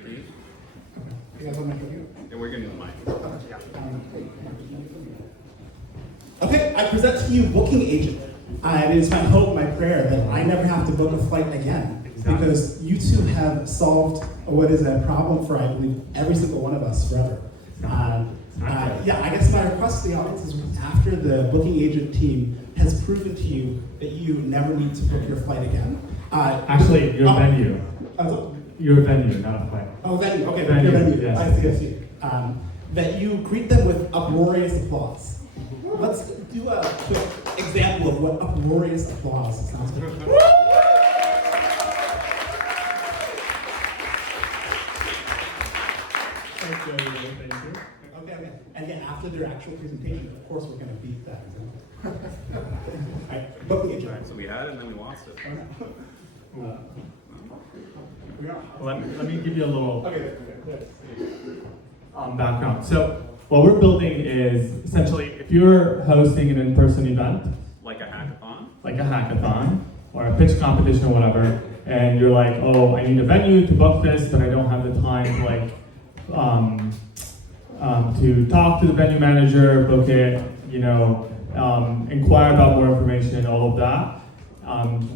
key. You guys want my computer? And we're gonna do the mic. Okay, I present to you Booking Agent. It is my hope, my prayer, that I never have to book a flight again. Because you two have solved what is a problem for, I believe, every single one of us forever. Yeah, I guess my request to the audience is after the Booking Agent team has proven to you that you never need to book your flight again. Actually, your venue. Your venue, not a flight. Oh, venue, okay, Venue, your venue. yes. I see. That you greet them with uproarious applause. Let's do a quick example of what uproarious applause sounds like. Thank you. Okay. And then after their actual presentation, of course, we're going to beat that example. All right, Booking Agent. Alright, so we had it and then we lost it. Let me give you a little Okay. background. So what we're building is essentially if you're hosting an in-person event, Like a hackathon or a pitch competition or whatever, and you're like, oh, I need a venue to book this, but I don't have the time to talk to the venue manager, book it, inquire about more information, all of that.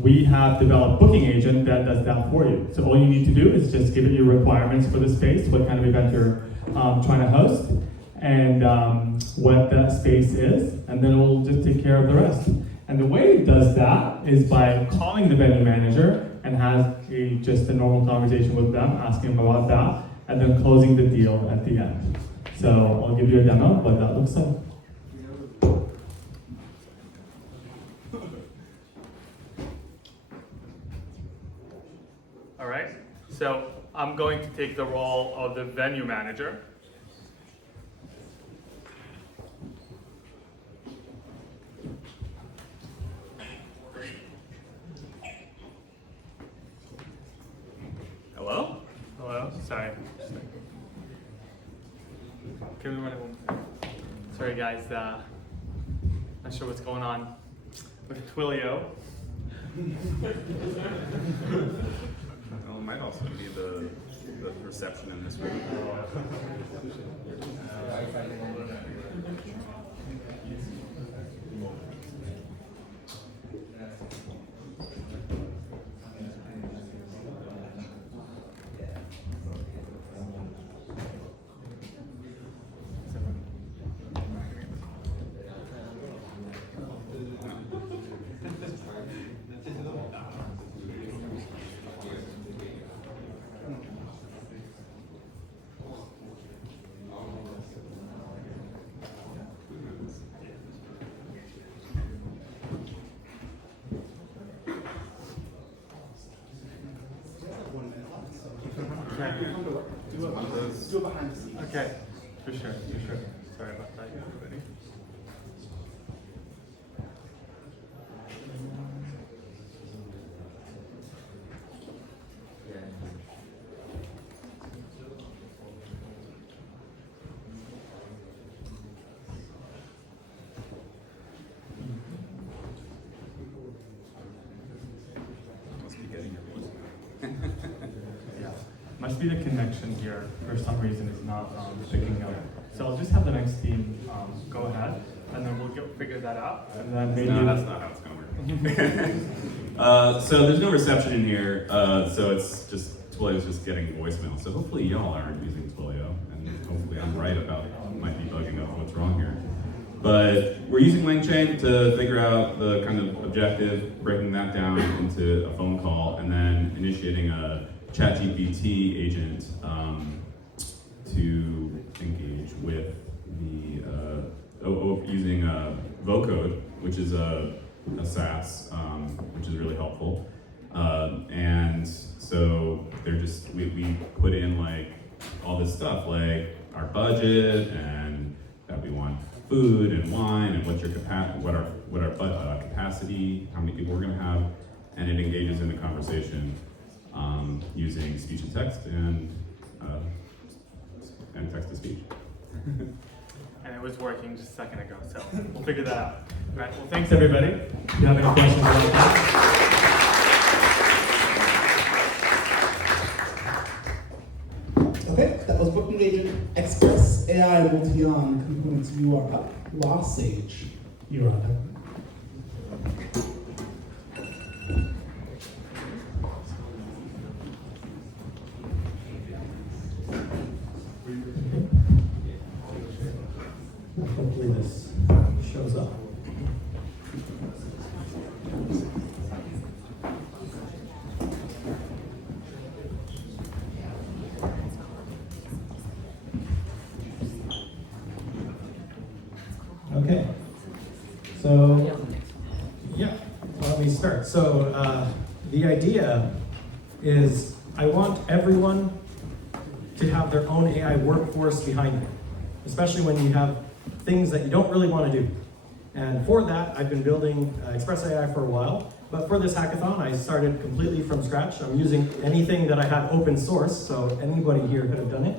We have developed Booking Agent that does that for you. So all you need to do is just give it your requirements for the space, what kind of event you're trying to host, and what that space is, and then it will just take care of the rest. And the way it does that is by calling the venue manager and has just a normal conversation with them, asking them about that, and then closing the deal at the end. So I'll give you a demo of what that looks like. All right, so I'm going to take the role of the venue manager. Hello? Hello, sorry. Can we run it one more time? Sorry guys, not sure what's going on with Twilio. Well, it might also be the reception in this room. Do it behind the scenes. Okay, for sure. Sorry about that, everybody. Must be getting your voice. Yeah, must be the connection here for some reason is not picking up. So I'll just have the next team go ahead, and then we'll figure that out. And then maybe No, that's not how it's gonna work. So there's no reception in here, so it's just Twilio's just getting voicemail. So hopefully y'all aren't using Twilio, and hopefully I'm right about what might be bugging up what's wrong here. But we're using LangChain to figure out the kind of objective, breaking that down into a phone call, and then initiating a ChatGPT agent to engage with the using Vocode, which is a SaaS, which is really helpful. And so we put in like all this stuff, like our budget and that we want food and wine and what's your what our capacity, how many people we're going to have, and it engages in the conversation using speech and text and text to speech. And it was working just a second ago, so we'll figure that out. All right, well, thanks everybody. If you have any questions about that. Multion components, you are up. Lost Sage, you are up. Hopefully this shows up. Okay, so yeah, let me start. So the idea is I want everyone to have their own AI workforce behind them, especially when you have things that you don't really want to do. And for that, I've been building Express AI for a while, but for this hackathon, I started completely from scratch. I'm using anything that I had open source, so anybody here could have done it.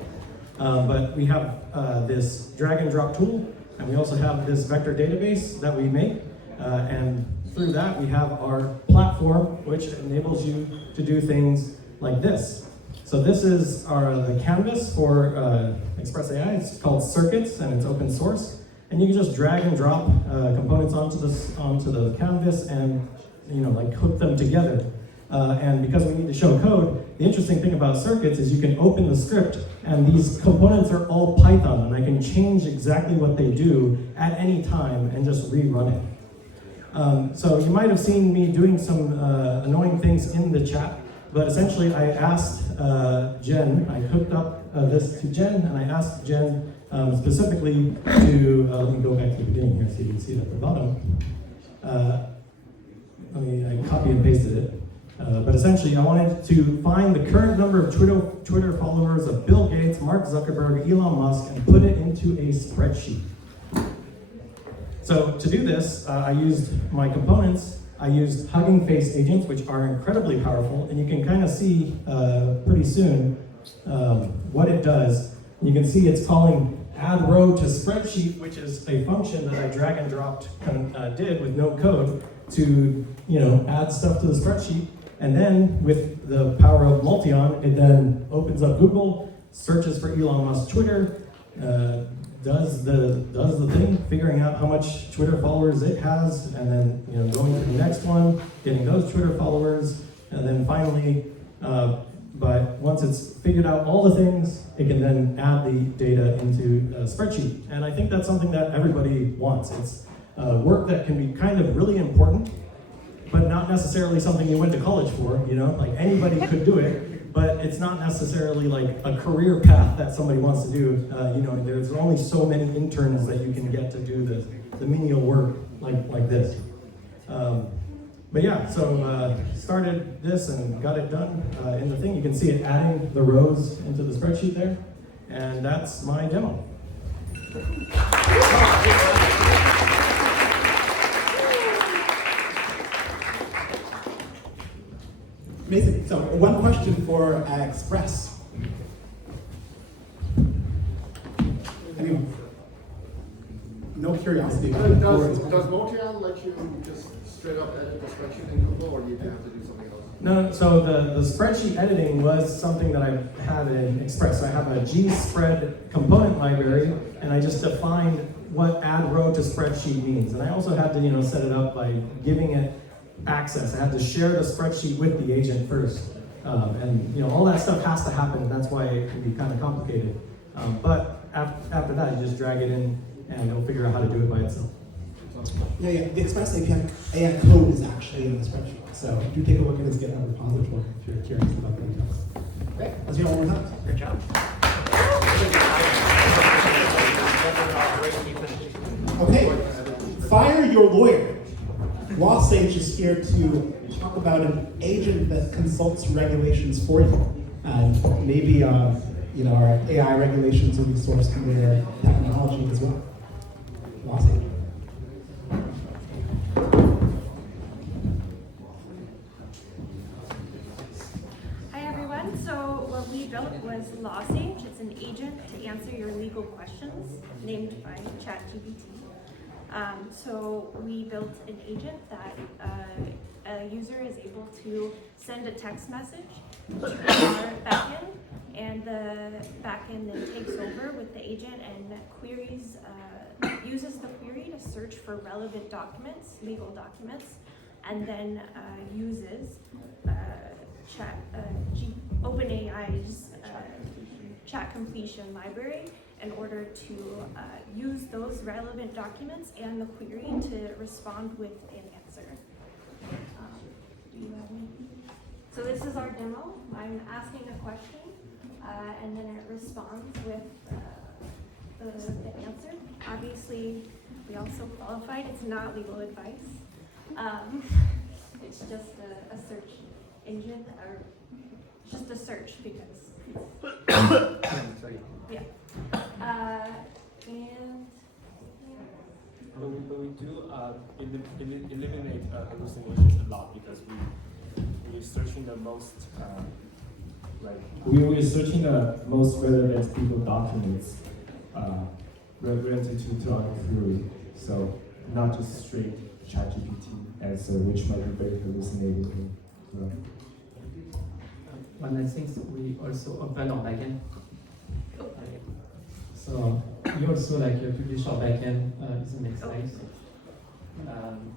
But we have this drag and drop tool, and we also have this vector database that we make. And through that, we have our platform, which enables you to do things like this. So this is the canvas for Express AI. It's called Circuits, and it's open source. And you can just drag and drop components onto the canvas and like hook them together. And because we need to show code, the interesting thing about Circuits is you can open the script, and these components are all Python, and I can change exactly what they do at any time and just rerun it. So you might have seen me doing some annoying things in the chat. But essentially, I asked Jen, I hooked up this to Jen, and I asked Jen specifically to, let me go back to the beginning here so you can see it at the bottom. I copy and pasted it. But essentially, I wanted to find the current number of Twitter followers of Bill Gates, Mark Zuckerberg, Elon Musk, and put it into a spreadsheet. So to do this, I used my components. I used Hugging Face agents, which are incredibly powerful, and you can kind of see pretty soon what it does. You can see it's calling add row to spreadsheet, which is a function that I drag and dropped did with no code to add stuff to the spreadsheet. And then with the power of Multion, it then opens up Google, searches for Elon Musk's Twitter, does the thing, figuring out how much Twitter followers it has, and then going to the next one, getting those Twitter followers, and then finally, but once it's figured out all the things, it can then add the data into a spreadsheet. And I think that's something that everybody wants. It's work that can be kind of really important, but not necessarily something you went to college for. Like anybody could do it, but it's not necessarily like a career path that somebody wants to do. There's only so many interns that you can get to do the menial work like this. But yeah, so started this and got it done in the thing. You can see it adding the rows into the spreadsheet there, and that's my demo. Amazing. So one question for Express. Anyone? No curiosity. Does Multion let you just straight up edit the spreadsheet in Google, or do you have to do something else? No, so the spreadsheet editing was something that I had in Express. I have a gspread component library, and I just defined what add row to spreadsheet means. And I also had to set it up by giving it access. I had to share the spreadsheet with the agent first. And all that stuff has to happen. That's why it can be kind of complicated. But after that, you just drag it in, and it'll figure out how to do it by itself. Yeah. The Express API AI code is actually in the spreadsheet. So do take a look at its GitHub repository if you're curious about the details. Okay, let's hear it one more time. Good job. Okay, fire your lawyer. Law Sage is here to talk about an agent that consults regulations for you. And maybe our AI regulations will be sourced from their technology as well. Law Sage. Hi everyone. So what we built was Law Sage. It's an agent to answer your legal questions named by ChatGPT. So we built an agent that a user is able to send a text message to our backend and the backend then takes over with the agent and queries, uses the query to search for relevant documents, legal documents, and then uses OpenAI's chat completion library in order to use those relevant documents and the query to respond with an answer. Do you have any? So this is our demo. I'm asking a question, and then it responds with the answer. Obviously, we also qualified. It's not legal advice. It's just a search engine, or just a search because. Yeah. And But we do eliminate hallucinations a lot because we're searching the most we're searching the most relevant legal documents related to our query. So not just straight ChatGPT answer, which might be very hallucinating. One of the things we also open our backend. So we also publish our backend is the next slide.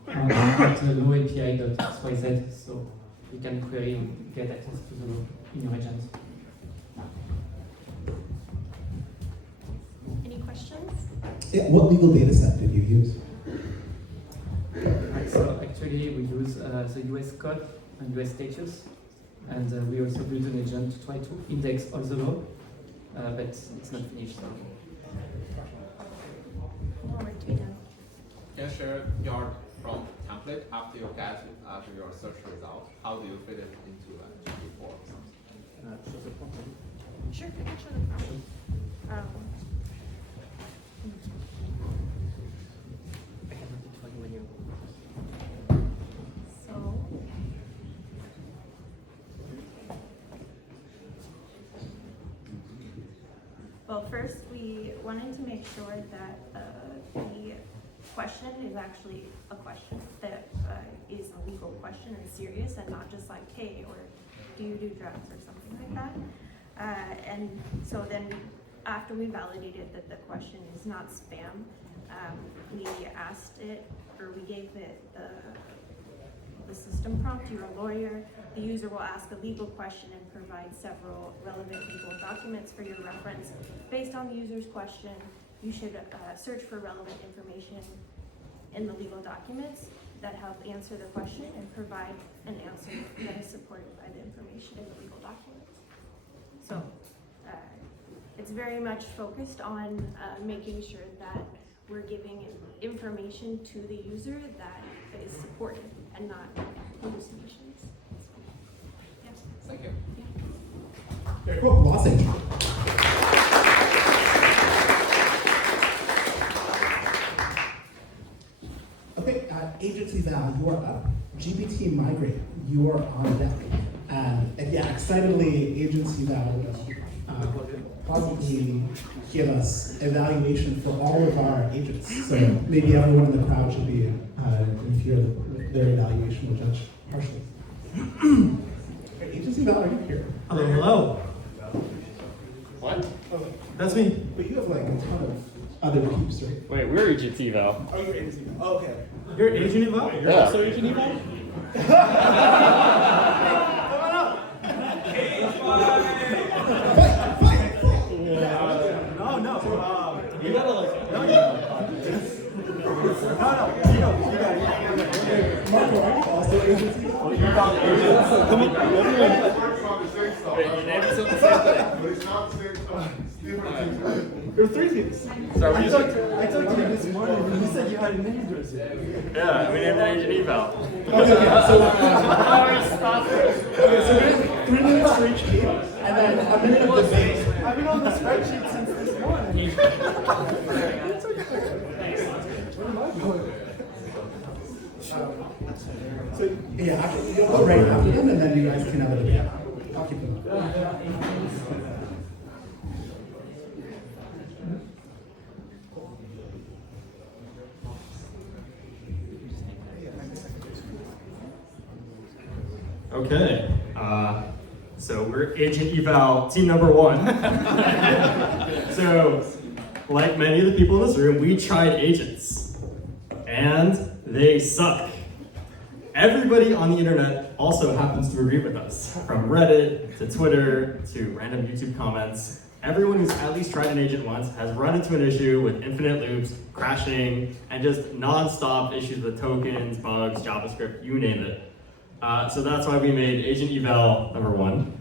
At low-API.xyz, so you can query and get access to the law in your agent. any questions? Yeah, what legal data set did you use? So actually we use the US code and US status, and we also build an agent to try to index all the law, but it's not finished. So. Forward to be done. Can you share your prompt template after you get to your search result? How do you fit it into a GPT-4 or something? Sure, I can show the problem. I can repeat for you when you. So, well, first we wanted to make sure that the question is actually a question that is a legal question and serious, and not just like, hey, or do you do drugs or something like that. And so then after we validated that the question is not spam, we asked it, or we gave it the system prompt. You're a lawyer. The user will ask a legal question and provide several relevant legal documents for your reference. Based on the user's question, you should search for relevant information in the legal documents that help answer the question and provide an answer that is supported by the information in the legal documents. So it's very much focused on making sure that we're giving information to the user that is supported and not hallucinations. Yeah. Thank you. Yeah. Very cool. Lawson. Okay, agency Val, you are up. GPT Migrate, you are on deck. And yeah, excitedly, agency Val will probably give us evaluation for all of our agents. So maybe everyone in the crowd should be in fear that their evaluation will judge harshly. Okay, agency Val, are you here? Hello, hello. What? Oh, That's me. but you have like a ton of other peeps, right? Wait, we're Agent Evo. Oh, you're agency Val. Oh, okay. You're Agent Evo? You're also Agent Evo? No. You gotta like. No, you got Marco, are you also agency Val? You got agents. Come on, Wait, your name is the same thing. But it's not the same time. It's different things. There are three things. So I talked to you this morning and you said you had a name address. yeah, we named it Agent Evo. Okay, so we have 3 minutes for each team, and then a minute of debate. I've been on the spreadsheet since this morning. Where am I going? So yeah, you'll go right after them, and then you guys can have a debate. I'll keep them up. Okay. So we're agent eval team number 1. So, like many of the people in this room, we tried agents, and they suck. Everybody on the internet also happens to agree with us, from Reddit to Twitter to random YouTube comments. Everyone who's at least tried an agent once has run into an issue with infinite loops, crashing, and just non-stop issues with tokens, bugs, JavaScript, you name it. So that's why we made agent eval number 1.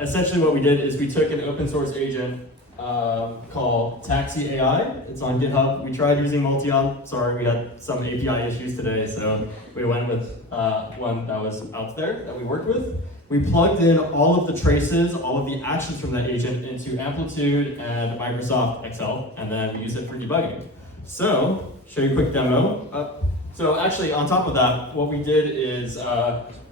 Essentially what we did is we took an open source agent called Taxi AI. It's on GitHub. We tried using Multion. Sorry, we had some API issues today, so we went with one that was out there that we worked with. We plugged in all of the traces, all of the actions from that agent into Amplitude and Microsoft Excel, and then we use it for debugging. So, show you a quick demo. So actually, on top of that, what we did is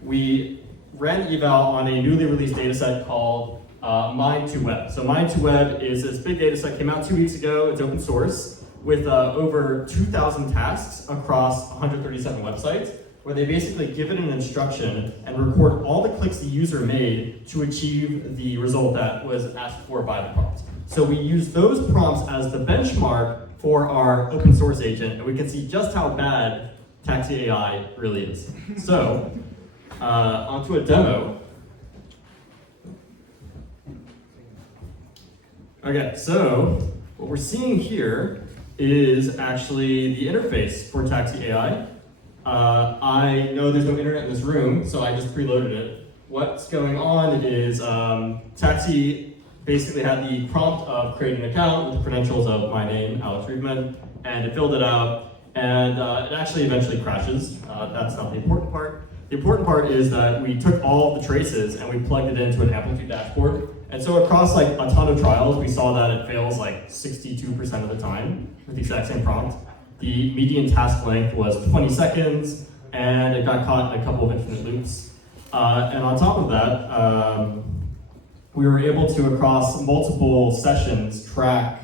we ran eval on a newly released dataset called Mind2Web. So Mind2Web is this big dataset, came out 2 weeks ago, it's open source, with over 2,000 tasks across 137 websites, where they basically give it an instruction and record all the clicks the user made to achieve the result that was asked for by the prompt. So we use those prompts as the benchmark for our open source agent, and we can see just how bad Taxi AI really is. So, onto a demo. Okay, so what we're seeing here is actually the interface for Taxi AI. I know there's no internet in this room, so I just preloaded it. What's going on is Taxi basically had the prompt of creating an account with the credentials of my name, Alex Friedman, and it filled it out, and it actually eventually crashes. That's not the important part. The important part is that we took all of the traces and we plugged it into an Amplitude dashboard. And so across like a ton of trials, we saw that it fails like 62% of the time with the exact same prompt. The median task length was 20 seconds, and it got caught in a couple of infinite loops. And on top of that, we were able to, across multiple sessions, track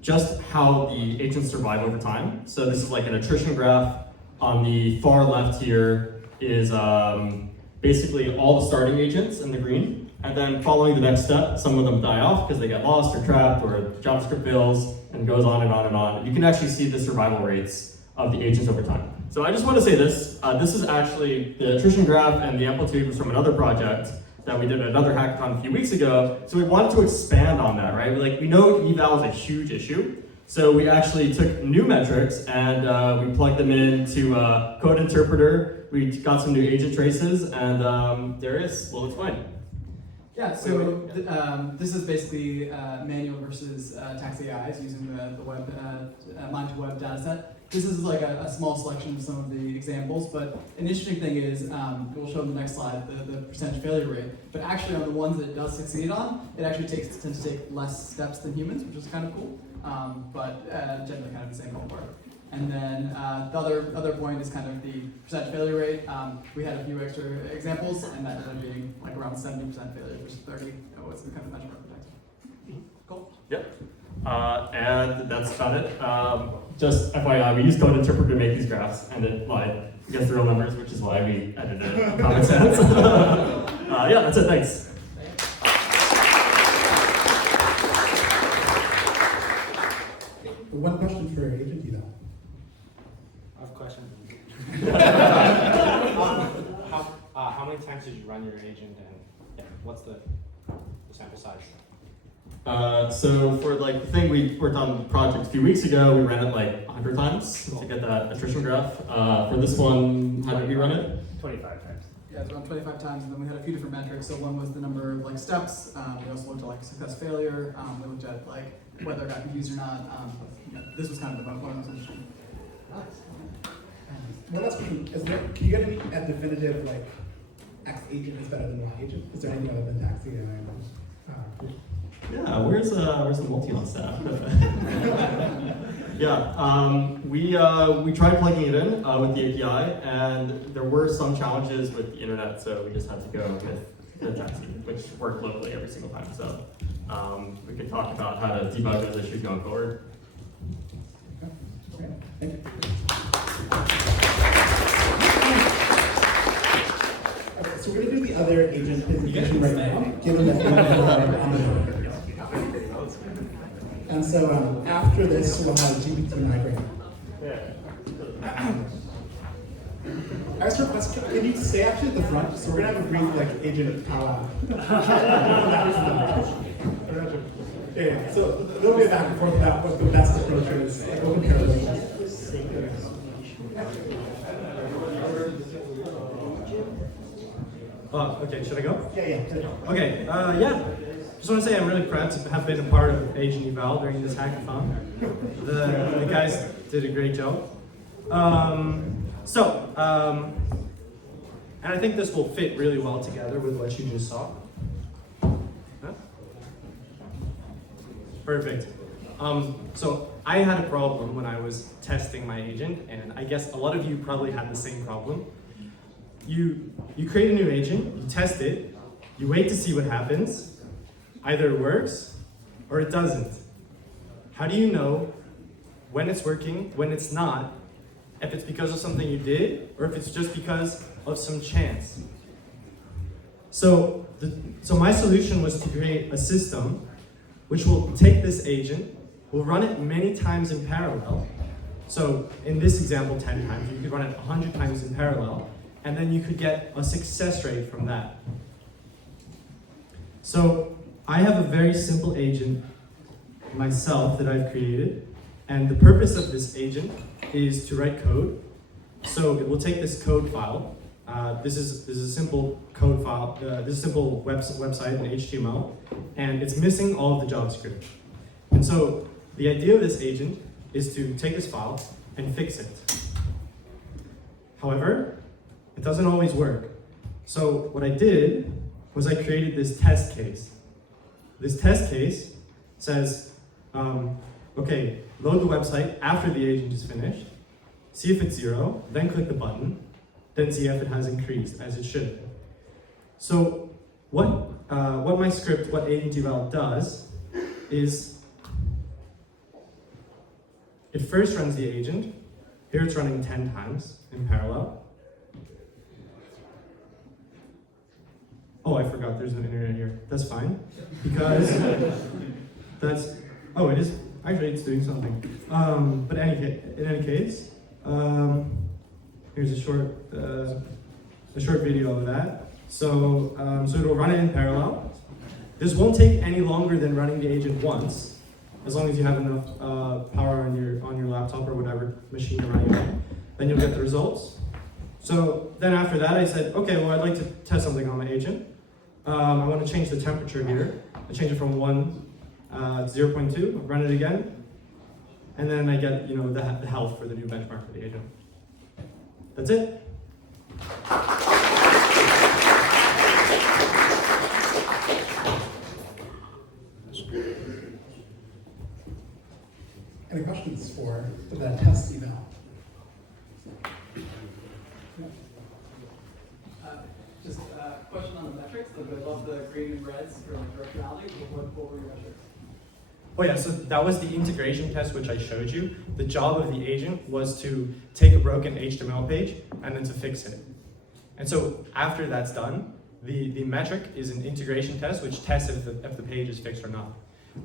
just how the agents survive over time. So this is like an attrition graph. On the far left here is basically all the starting agents in the green. And then following the next step, some of them die off because they get lost or trapped or JavaScript fails, and goes on and on and on. And you can actually see the survival rates of the agents over time. So I just want to say this. This is actually the attrition graph, and the Amplitude was from another project that we did at another hackathon a few weeks ago. So we wanted to expand on that, right? We know eval is a huge issue. So we actually took new metrics and we plugged them into Code Interpreter. We got some new agent traces, and there it is. We'll explain. Yeah, so this is basically manual versus Taxi AIs using the web Mind2Web dataset. This is like a small selection of some of the examples, but an interesting thing is, we'll show on the next slide, the percentage failure rate, but actually on the ones that it does succeed on, it actually tends to take less steps than humans, which is kind of cool, but generally kind of the same ballpark. And then the other point is kind of the percentage failure rate. We had a few extra examples, and that ended up being like around 70% failure versus 30. What's the kind of benchmark protected? Cool. Yep. And that's about it. Just FYI, we use Code Interpreter to make these graphs, and it lied against the real numbers, which is why we edited it. Common sense. Yeah, that's it. Thanks. One question for Agent Eval. I have a question. How many times did you run your agent, and what's the sample size? So for like the thing we worked on the project a few weeks ago, we ran it like 100 times to get that attrition graph. For this one, how did we run it? 25 times. Yeah, it's around 25 times, and then we had a few different metrics. So one was the number of like steps. We also looked at like success failure. We looked at like whether it got confused or not. This was kind of the one that was interesting. One last question. Can you get any definitive like X agent is better than Y agent? Is there anything other than Taxi AI? Yeah, where's the Multion staff? Yeah, we tried plugging it in with the API, and there were some challenges with the internet, so we just had to go with the Taxi, which worked locally every single time. So we could talk about how to debug those issues going forward. Okay, thank you. Okay, so we're going to do the any other agent presentation right now, given that we are on the board. And so after this, we'll have GPT migrate. I just request, can you stay actually at the front? So we're gonna have a brief agent powwow. Yeah, so there'll be a back and forth about what the best approach is. We'll compare them. Okay, should I go? Yeah. Okay, yeah. Just want to say I'm really proud to have been a part of Agent Eval during this hackathon. The guys did a great job. And I think this will fit really well together with what you just saw. Huh? Perfect. So I had a problem when I was testing my agent, and I guess a lot of you probably had the same problem. You create a new agent, you test it, you wait to see what happens. Either it works or it doesn't. How do you know when it's working, when it's not, if it's because of something you did, or if it's just because of some chance? So my solution was to create a system which will take this agent, will run it many times in parallel. So in this example, 10 times, you could run it 100 times in parallel, and then you could get a success rate from that. So I have a very simple agent myself that I've created, and the purpose of this agent is to write code. So it will take this code file. This is a simple code file. This is a simple website in HTML, and it's missing all of the JavaScript. And so the idea of this agent is to take this file and fix it. However, it doesn't always work. So what I did was I created this test case. This test case says, okay, load the website after the agent is finished, see if it's 0, then click the button, then see if it has increased, as it should. So what my script, what Agent Eval does, is it first runs the agent. Here it's running 10 times in parallel. Oh, I forgot there's no internet here. That's fine, because oh, it is, actually it's doing something. But in any case, here's a short video of that. So it will run it in parallel. This won't take any longer than running the agent once, as long as you have enough power on your laptop or whatever machine you're running on. Then you'll get the results. So then after that, I said, okay, well, I'd like to test something on my agent. I want to change the temperature here. I change it from 1 to 0.2, run it again, and then I get the health for the new benchmark for the agent. That's it. Any questions for the test eval? Just a question on the metrics. I love the green and reds for directionality. What were your metrics? Oh yeah, so that was the integration test which I showed you. The job of the agent was to take a broken HTML page and then to fix it. And so after that's done, the metric is an integration test which tests if the page is fixed or not.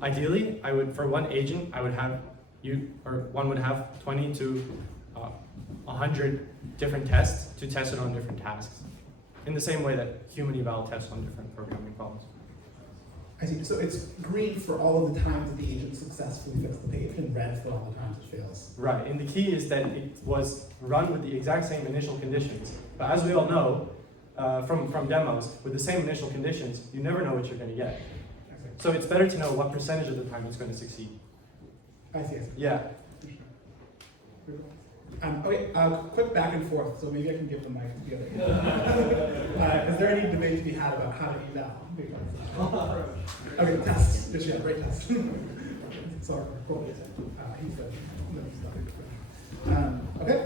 Ideally, for one agent, one would have 20 to 100 different tests to test it on different tasks, in the same way that human eval tests on different programming problems. I see. So it's green for all of the times that the agent successfully fixed the page, and red for all the times it fails. Right, and the key is that it was run with the exact same initial conditions. But as we all know, from demos, with the same initial conditions, you never know what you're going to get. So it's better to know what percentage of the time it's going to succeed. I see. Yeah. Okay, quick back and forth, so maybe I can give the mic to the other. Is there any debate to be had about how to eval? Okay, test. Just great test. Sorry, cool. He's good. Okay.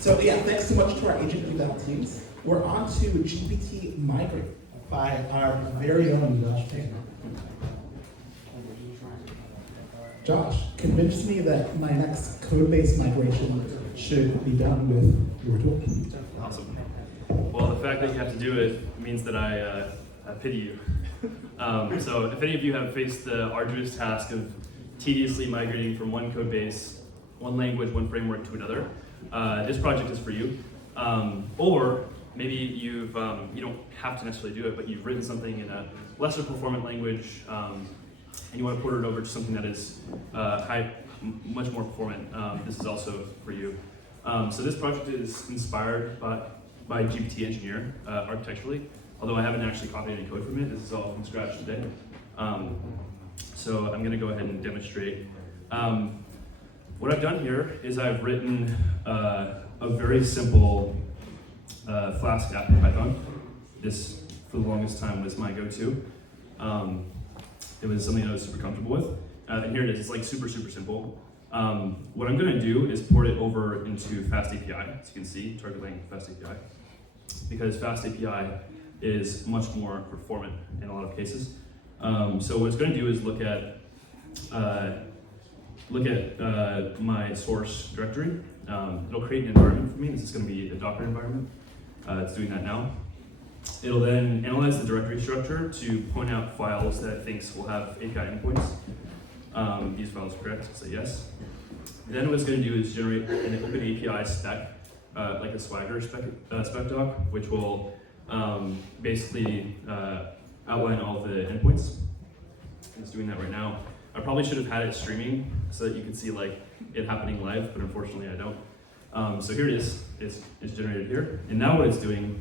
So yeah, thanks so much to our agent eval teams. We're on to GPT Migrate by our very own Josh Taylor. Josh, convince me that my next code-based migration should be done with your tool. Awesome. fact that you have to do it means that I pity you. So if any of you have faced the arduous task of tediously migrating from one code base, one language, one framework to another, this project is for you. Or maybe you don't have to necessarily do it, but you've written something in a lesser performant language, and you want to port it over to something that is much more performant. This is also for you. So this project is inspired by GPT Engineer architecturally, although I haven't actually copied any code from it. This is all from scratch today. So I'm going to go ahead and demonstrate. What I've done here is I've written a very simple Flask app in Python. This, for the longest time, was my go-to. It was something I was super comfortable with. And here it is. It's like super, super simple. What I'm going to do is port it over into Fast API. As you can see, targeting Fast API. Because Fast API is much more performant in a lot of cases. So what it's going to do is look at my source directory. It'll create an environment for me. This is going to be a Docker environment. It's doing that now. It'll then analyze the directory structure to point out files that it thinks will have API endpoints. These files are correct, so yes. Then what it's going to do is generate an open API spec, like a Swagger spec doc, which will basically outline all the endpoints. It's doing that right now. I probably should have had it streaming so that you could see like it happening live, but unfortunately I don't. So here it is. It's generated here. And now what it's doing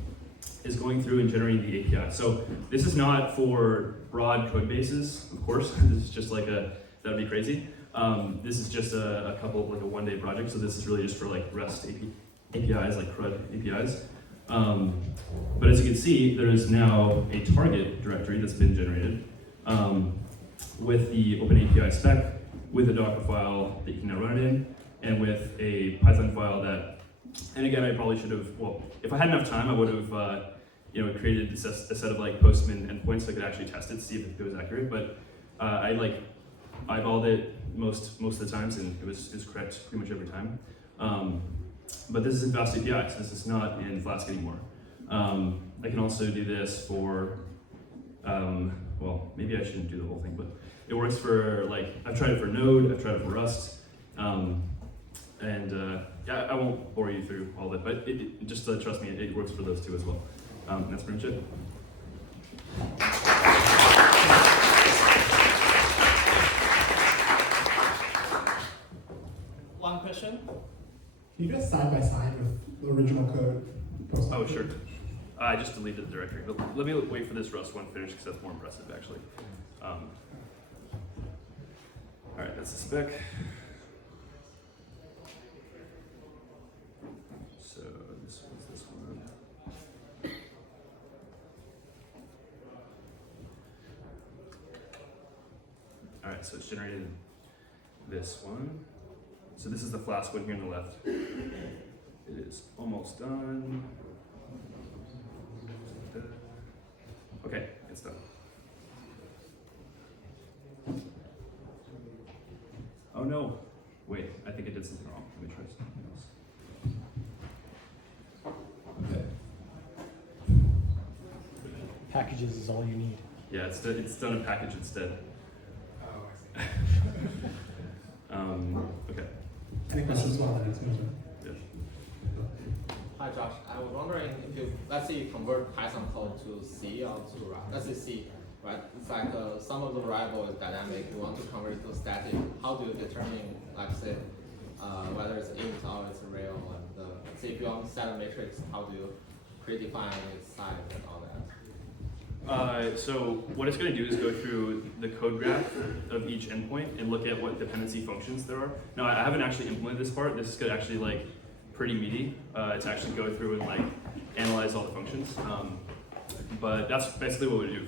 is going through and generating the API. So this is not for broad code bases, of course. This is just like that'd be crazy. This is just a couple, like a one-day project. So this is really just for like REST APIs, like CRUD APIs. But as you can see, there is now a target directory that's been generated with the OpenAPI spec, with a Docker file that you can now run it in, and with a Python file that, and again, I probably should have, well, if I had enough time, I would have created a set of like Postman endpoints so I could actually test it to see if it was accurate, but I like eyeballed it most of the times, and it was correct pretty much every time. But this is in Fast API, so this is not in Flask anymore. I can also do this for, well, maybe I shouldn't do the whole thing, but it works for, like, I've tried it for Node, I've tried it for Rust, yeah, I won't bore you through all of it, but just trust me, it works for those two as well. And that's pretty much it. One question? Can you do it side by side with the original code? Oh, sure. I just deleted the directory, but let me wait for this Rust one to finish because that's more impressive, actually. All right, that's the spec. So this one's this one. All right, so it's generated this one. So this is the Flask one here on the left. It is almost done. Okay, it's done. Oh no, wait, I think I did something wrong. Let me try something else. Okay. Packages is all you need. Yeah, it's done a package instead. Oh, I see. Okay. Any questions while that is moving? Yeah. Hi Josh, I was wondering if you, let's say you convert Python code to C or to Rust, let's say C, right? It's like some of the variable is dynamic, you want to convert it to static. How do you determine, like say, whether it's int or it's real? And say if you want to set a matrix, how do you predefine its size and all that? So what it's going to do is go through the code graph of each endpoint and look at what dependency functions there are. Now, I haven't actually implemented this part. This is going to actually like pretty meaty to actually go through and like analyze all the functions. But that's basically what we do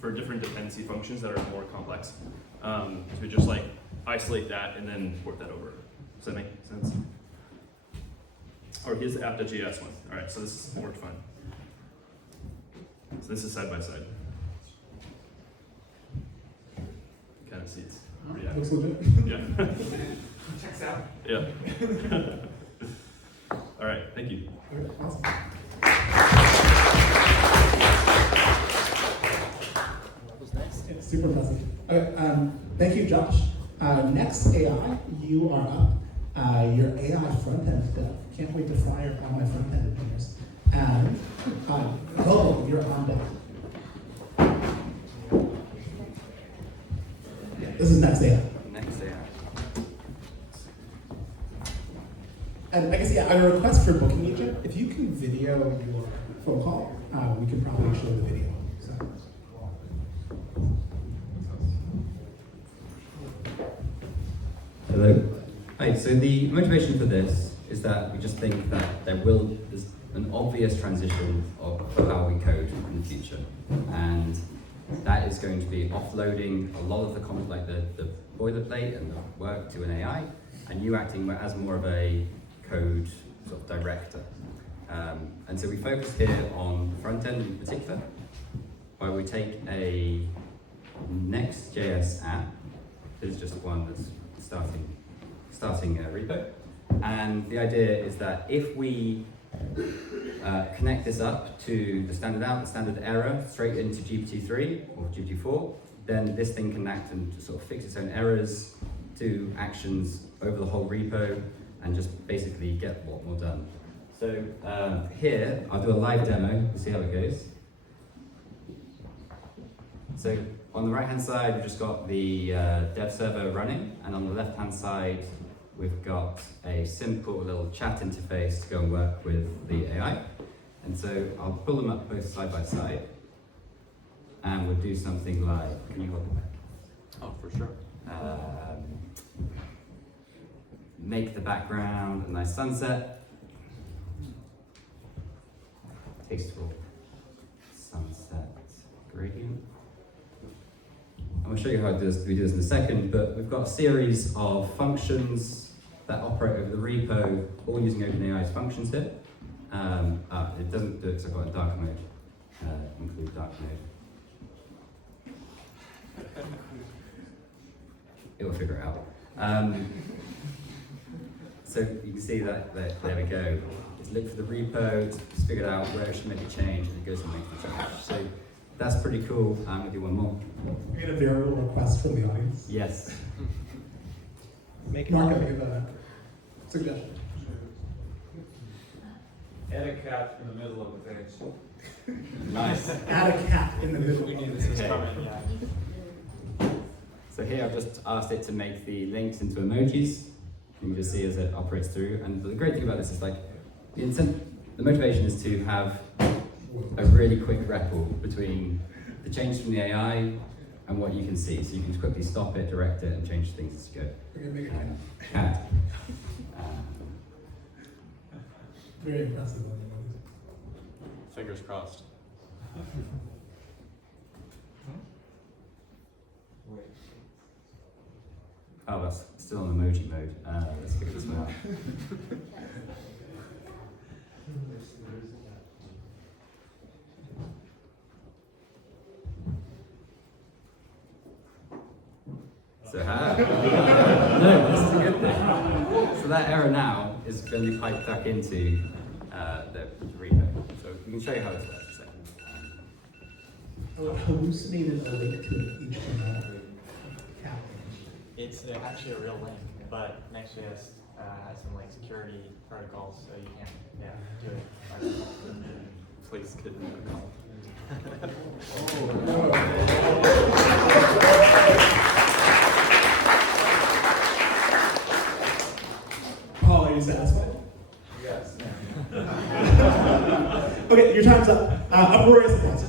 for different dependency functions that are more complex. To just like isolate that and then port that over. Does that make sense? Or here's the app.js one. All right, so this is more fun. So this is side by side. You kind of see it's react. Looks legit. Yeah. Checks out. Yeah. All right, thank you. Okay, awesome. Super impressive. Okay, thank you, Josh. Next AI, you are up. Your AI front-end dev. Can't wait to fire all my front-end engineers. And Global, you're on deck. This is next AI. Next AI. And I guess, yeah, I have a request for Booking Agent. If you can video your phone call, we can probably show the video. So. Hello. Hi, so the motivation for this is that we just think that there's an obvious transition of how we code in the future. And that is going to be offloading a lot of the content, like the boilerplate and the work to an AI, and you acting as more of a code sort of director. And so we focus here on front end in particular, where we take a Next.js app. This is just one that's starting a repo. And the idea is that if we connect this up to the standard out, the standard error, straight into GPT-3 or GPT-4, then this thing can act and sort of fix its own errors, do actions over the whole repo, and just basically get a lot more done. So here, I'll do a live demo, we'll see how it goes. So on the right-hand side, we've just got the dev server running, and on the left-hand side, we've got a simple little chat interface to go and work with the AI. And so I'll pull them up both side by side, and we'll do something like, can you hold them back? Oh, for sure. Make the background a nice sunset. Tasteful sunset gradient. I'm going to show you how we do this in a second, but we've got a series of functions that operate over the repo, all using OpenAI's functions here. It doesn't do it, so I've got a dark mode, include dark mode. It will figure it out. So you can see that, there we go. It's looked for the repo, it's figured out where it should make a change, and it goes and makes the change. So that's pretty cool. I'm going to do one more. We get a variable request from the audience. Yes. Mark, I think about that. Suggestion. Add a cat in the middle of the page. Nice. Add a cat in the middle. We knew this was Okay. coming, yeah. So here I've just asked it to make the links into emojis. You can just see as it operates through. And the great thing about this is like, the motivation is to have a really quick record between the change from the AI and what you can see. So you can just quickly stop it, direct it, and change things as you go. We're gonna make it Cat. very impressive. Fingers crossed. Oh, that's still on emoji mode. Let's figure this one out. So no, this is a good thing. So that error now is going to be piped back into the repo. So we can show you how this works in a second. Hallucinated a link to an HTML cat. It's actually a real link, but Next.js has some like security protocols, so you can't do it. Please kid me. Paul, are you satisfied? Yes. Okay, your time's up. Uproarious applause.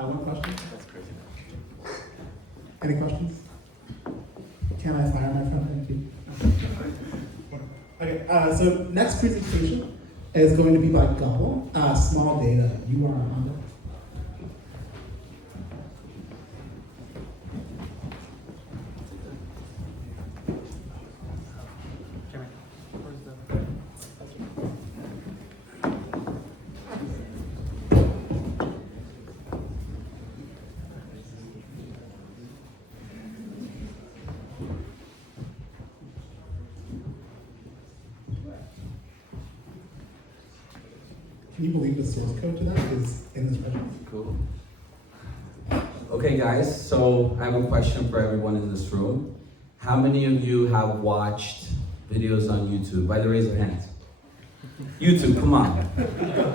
One question? That's crazy. Any questions? Can I fire my friend? Thank you. Okay, so next presentation is going to be by Gobble. Small data. You are on deck. Can you believe the source code to that is in this project? Cool. Okay, guys, so I have a question for everyone in this room. How many of you have watched videos on YouTube? By the raise of hands. YouTube, come on.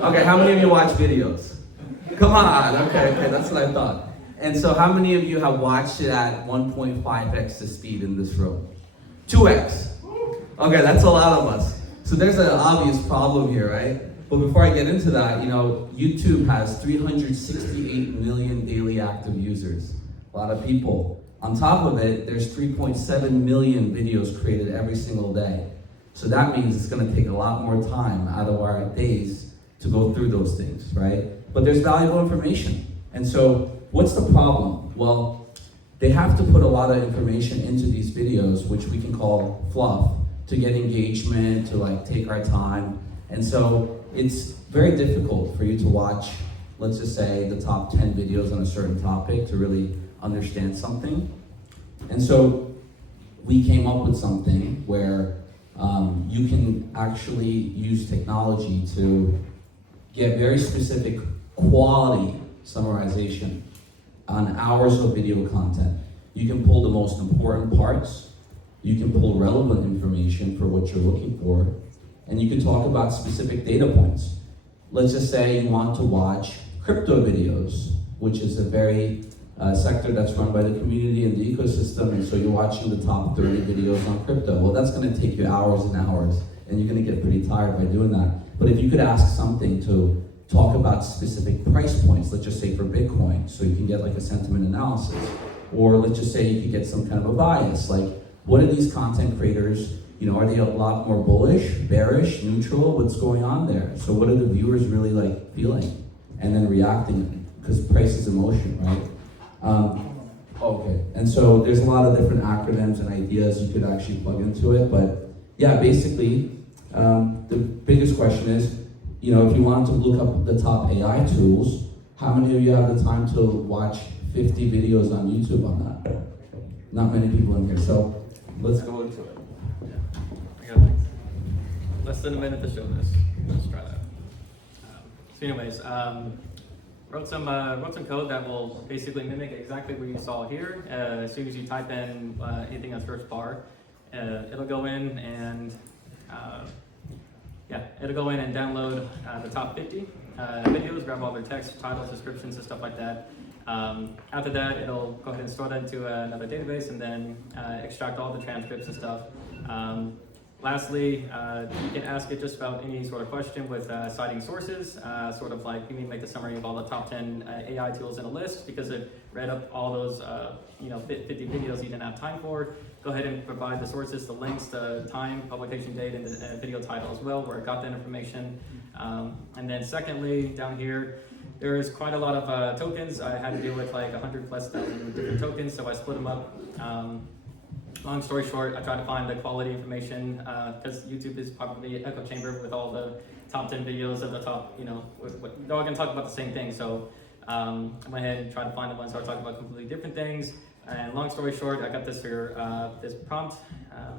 Okay, how many of you watch videos? Come on, okay, that's what I thought. And so how many of you have watched it at 1.5x the speed in this room? 2x. Okay, that's a lot of us. So there's an obvious problem here, right? But before I get into that, you know, YouTube has 368 million daily active users. A lot of people. On top of it, there's 3.7 million videos created every single day. So that means it's gonna take a lot more time out of our days to go through those things, right? But there's valuable information. And so what's the problem? Well, they have to put a lot of information into these videos, which we can call fluff, to get engagement, to like take our time. And so it's very difficult for you to watch, let's just say, the top 10 videos on a certain topic to really understand something. And so we came up with something where you can actually use technology to get very specific quality summarization on hours of video content. You can pull the most important parts, you can pull relevant information for what you're looking for, and you can talk about specific data points. Let's just say you want to watch crypto videos, which is a very sector that's run by the community and the ecosystem, and so you're watching the top 30 videos on crypto. Well, that's gonna take you hours and hours, and you're gonna get pretty tired by doing that. But if you could ask something to talk about specific price points, let's just say for Bitcoin, so you can get like a sentiment analysis, or let's just say you could get some kind of a bias, like what are these content creators, you know, are they a lot more bullish, bearish, neutral, what's going on there? So what are the viewers really like feeling and then reacting, because price is emotion, right? Okay, and so there's a lot of different acronyms and ideas you could actually plug into it, but yeah, basically, the biggest question is, you know, if you wanted to look up the top AI tools, how many of you have the time to watch 50 videos on YouTube on that? Not many people in here, so let's go into it. I got like less than a minute to show this. Let's try that. So anyways, wrote some code that will basically mimic exactly what you saw here. As soon as you type in anything on search bar, it'll go in and download the top 50 videos, grab all their text, titles, descriptions, and stuff like that. After that, it'll go ahead and store that into another database and then extract all the transcripts and stuff. Lastly, you can ask it just about any sort of question with citing sources, sort of like you need to make a summary of all the top 10 AI tools in a list because it read up all those 50 videos you didn't have time for. Go ahead and provide the sources, the links, the time, publication date, and the video title as well, where it got that information. And then secondly, down here, there is quite a lot of tokens. I had to deal with like 100,000+ different tokens, so I split them up. Long story short, I tried to find the quality information because YouTube is probably an echo chamber with all the top 10 videos of the top, they're all going to talk about the same thing. So I went ahead and tried to find the ones that are talking about completely different things. And long story short, I got this here, this prompt.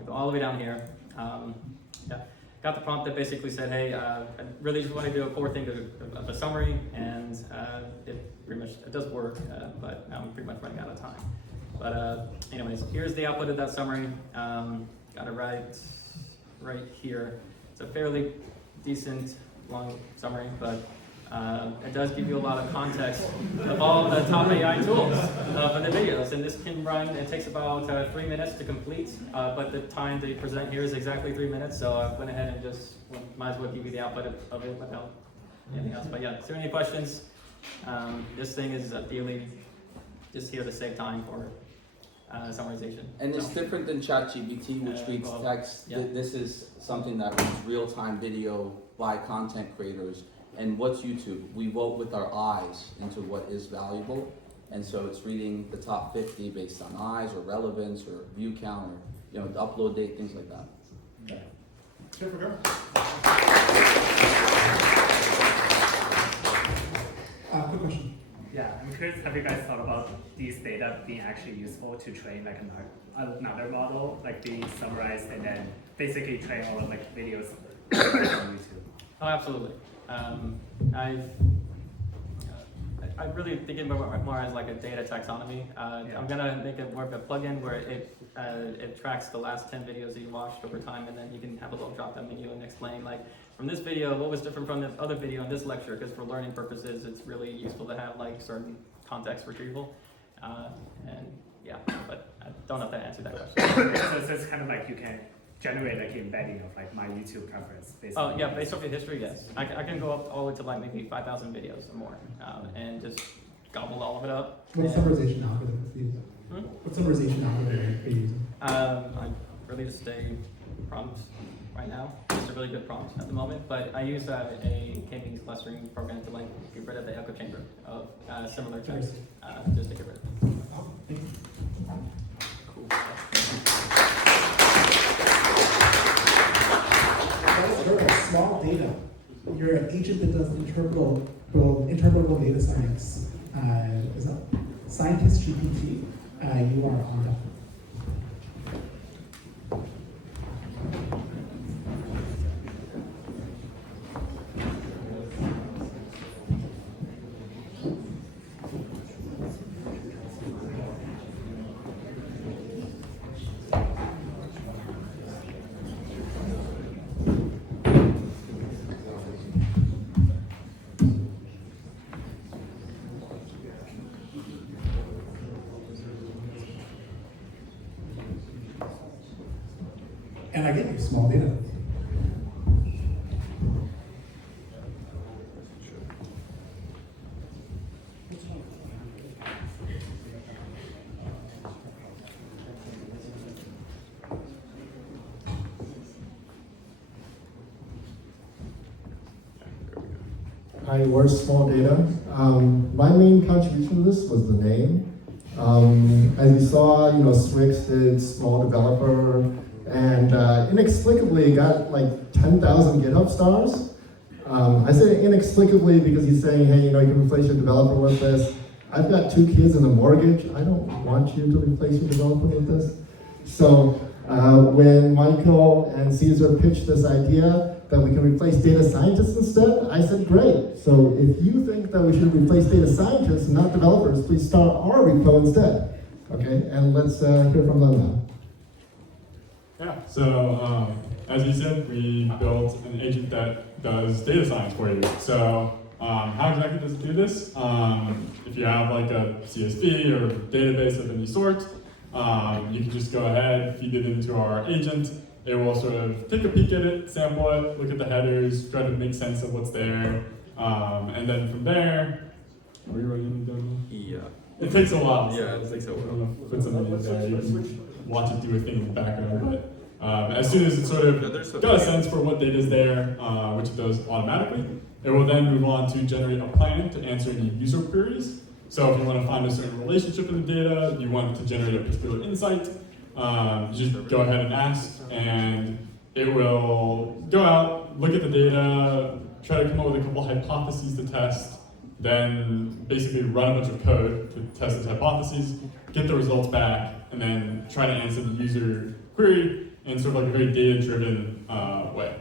We go all the way down here. Got the prompt that basically said, hey, I really just want to do a core thing of a summary, and it does work, but I'm pretty much running out of time. But anyways, here's the output of that summary. Got it right here. It's a fairly decent long summary, but it does give you a lot of context of all the top AI tools for the videos. And this can run, it takes about 3 minutes to complete, but the time to present here is exactly 3 minutes. So I went ahead and just might as well give you the output of it without anything else. But yeah, is there any questions? This thing is ideally just here to save time for summarization. And it's different than ChatGPT, which reads text. Yeah. This is something that reads real-time video by content creators. And what's YouTube? We vote with our eyes into what is valuable. And so it's reading the top 50 based on eyes or relevance or view count or the upload date, things like that. Okay. Super good. Quick question. Yeah, I'm curious, have you guys thought about these data being actually useful to train like another model, like being summarized and then basically train all of like videos on YouTube? Oh, absolutely. I'm really thinking about it more as like a data taxonomy. I'm gonna make it more of a plugin where it tracks the last 10 videos that you watched over time, and then you can have a little drop-down menu and explain like from this video what was different from this other video in this lecture. Because for learning purposes, it's really useful to have like certain context retrieval. And yeah, but I don't know if that answered that question. So it's kind of like you can generate like embedding of like my YouTube preference. Oh yeah, based off your history, yes. I can go up all the way to like maybe 5,000 videos or more, and just gobble all of it up. What summarization algorithm are you using? What summarization algorithm are you using? I really just stay prompts right now. It's a really good prompt at the moment, but I use a k-means clustering program to like get rid of the echo chamber of similar text, just to get rid of it. Cool. You're small data. You're an agent that does interpretable data science. Is that Scientist GPT? You are on that. And I get you, small data. Hi, we're small data. My main contribution to this was the name. As you saw, Swix did small developer, and inexplicably got like 10,000 GitHub stars. I say inexplicably because he's saying, hey, you can replace your developer with this. I've got 2 kids and a mortgage. I don't want you to replace your developer with this. So when Michael and Caesar pitched this idea that we can replace data scientists instead, I said, great. So if you think that we should replace data scientists and not developers, please start our repo instead. Okay, and let's hear from them now. Yeah, so as you said, we built an agent that does data science for you. So how exactly does it do this? If you have like a CSV or database of any sort, you can just go ahead, feed it into our agent. It will sort of take a peek at it, sample it, look at the headers, try to make sense of what's there. And then from there, are you ready to demo? Yeah. It takes a while. Yeah, it takes a while. Put something in there, you can watch it do a thing in the background. But as soon as it sort of does sense for what data is there, which it does automatically, it will then move on to generate a plan to answer any user queries. So if you want to find a certain relationship in the data, you want to generate a particular insight, you just go ahead and ask, and it will go out, look at the data, try to come up with a couple hypotheses to test, then basically run a bunch of code to test those hypotheses, get the results back, and then try to answer the user query in sort of like a very data-driven way.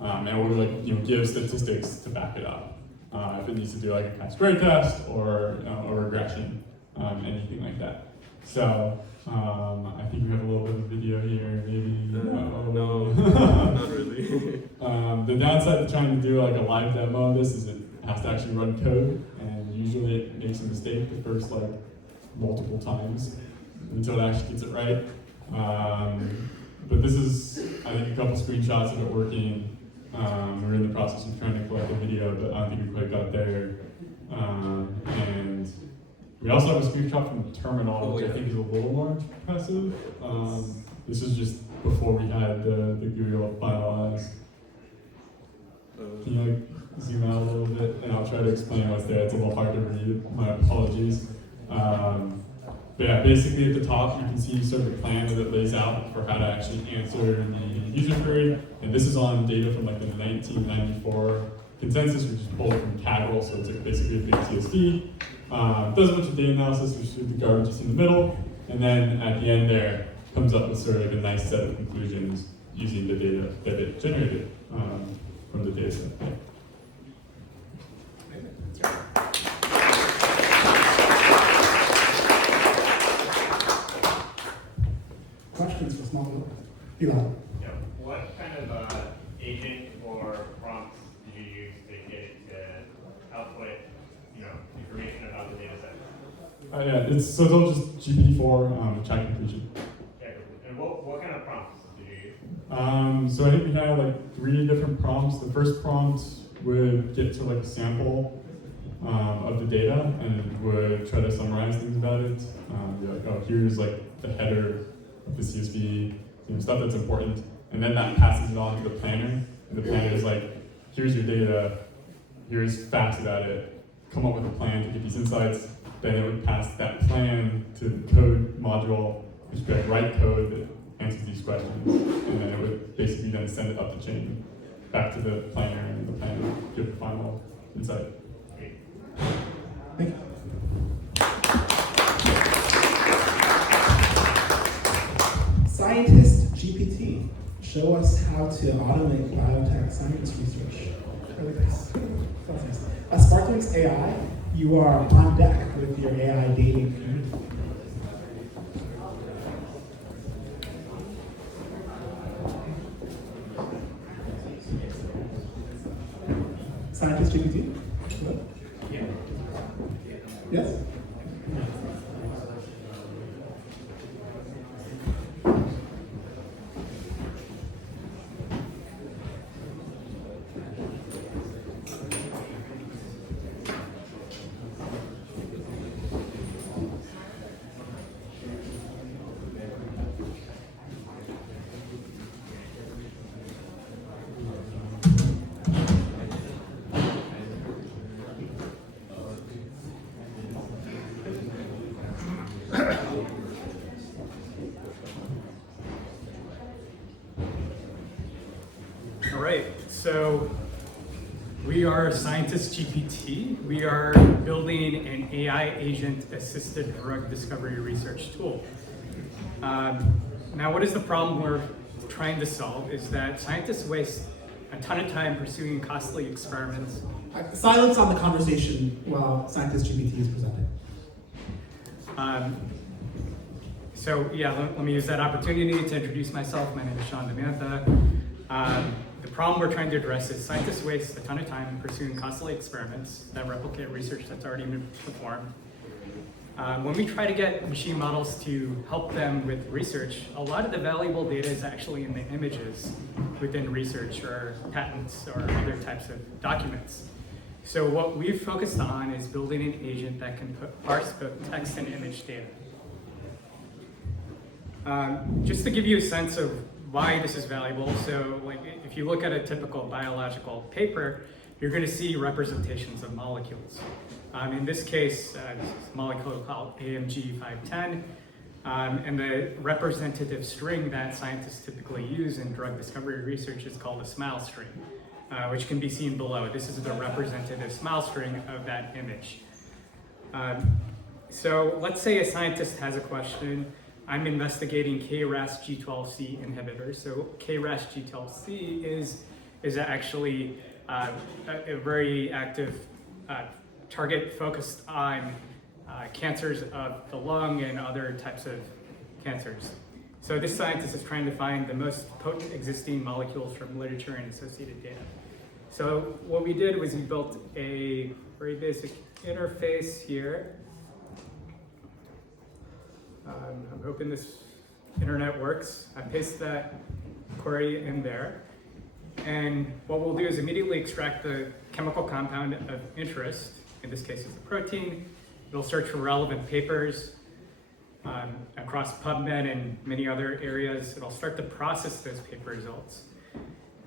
And it will give statistics to back it up. If it needs to do like a chi-square test or a regression, anything like that. So I think we have a little bit of video here, maybe. No, not really. The downside to trying to do like a live demo of this is it has to actually run code, and usually it makes a mistake the first like multiple times until it actually gets it right. But this is, I think, a couple screenshots of it working. We're in the process of trying to collect the video, but I don't think we quite got there. And we also have a screenshot from the terminal, which I think is a little more impressive. This is just before we had the Google finalized. Can you zoom out a little bit, and I'll try to explain what's there. It's a little hard to read. My apologies. But yeah, basically at the top you can see sort of the plan that it lays out for how to actually answer the user query. And this is on data from like the 1994 consensus, which is pulled from Kaggle, so it's like basically a big CSV. Does a bunch of data analysis, which is the garbage is in the middle, and then at the end there comes up with sort of like a nice set of conclusions using the data that it generated from the data set. questions for small group. Be loud. Yeah. What kind of agent or prompts did you use to get it to output, information about the data set? Yeah, it's all just GPT-4 chat completion. Yeah. And what kind of prompts did you use? So I think we had like 3 different prompts. The first prompt would get to like a sample of the data and would try to summarize things about it. Be like, oh, here's like the header of the CSV, stuff that's important. And then that passes it on to the planner. And the planner is like, here's your data, here's facts about it, come up with a plan to get these insights. Then it would pass that plan to the code module, which would be like write code that answers these questions. And then it would basically then send it up the chain back to the planner, and the planner would give the final insight. Thank you. Scientist GPT, show us how to automate biotech science research. Really nice. That's nice. At Sparklinks AI, you are on deck with your AI dating community. Scientist GPT? Yeah. Yes? All right, so we are Scientist GPT. We are building an AI agent-assisted drug discovery research tool. Now, what is the problem we're trying to solve is that scientists waste a ton of time pursuing costly experiments. Silence on the conversation while Scientist GPT is presenting. Let me use that opportunity to introduce myself. My name is Sean DeMantha. The problem we're trying to address is scientists waste a ton of time pursuing costly experiments that replicate research that's already been performed. When we try to get machine models to help them with research, a lot of the valuable data is actually in the images within research or patents or other types of documents. So what we've focused on is building an agent that can parse both text and image data. Just to give you a sense of why this is valuable, so like if you look at a typical biological paper, you're going to see representations of molecules. In this case, this is a molecule called AMG 510, and the representative string that scientists typically use in drug discovery research is called a SMILE string, which can be seen below. This is the representative SMILE string of that image. So let's say a scientist has a question. I'm investigating KRAS G12C inhibitors. So KRAS G12C is actually a very active target focused on cancers of the lung and other types of cancers. So this scientist is trying to find the most potent existing molecules from literature and associated data. So what we did was we built a very basic interface here. I'm hoping this internet works. I paste that query in there. And what we'll do is immediately extract the chemical compound of interest. In this case, it's a protein. It'll search for relevant papers across PubMed and many other areas. It'll start to process those paper results.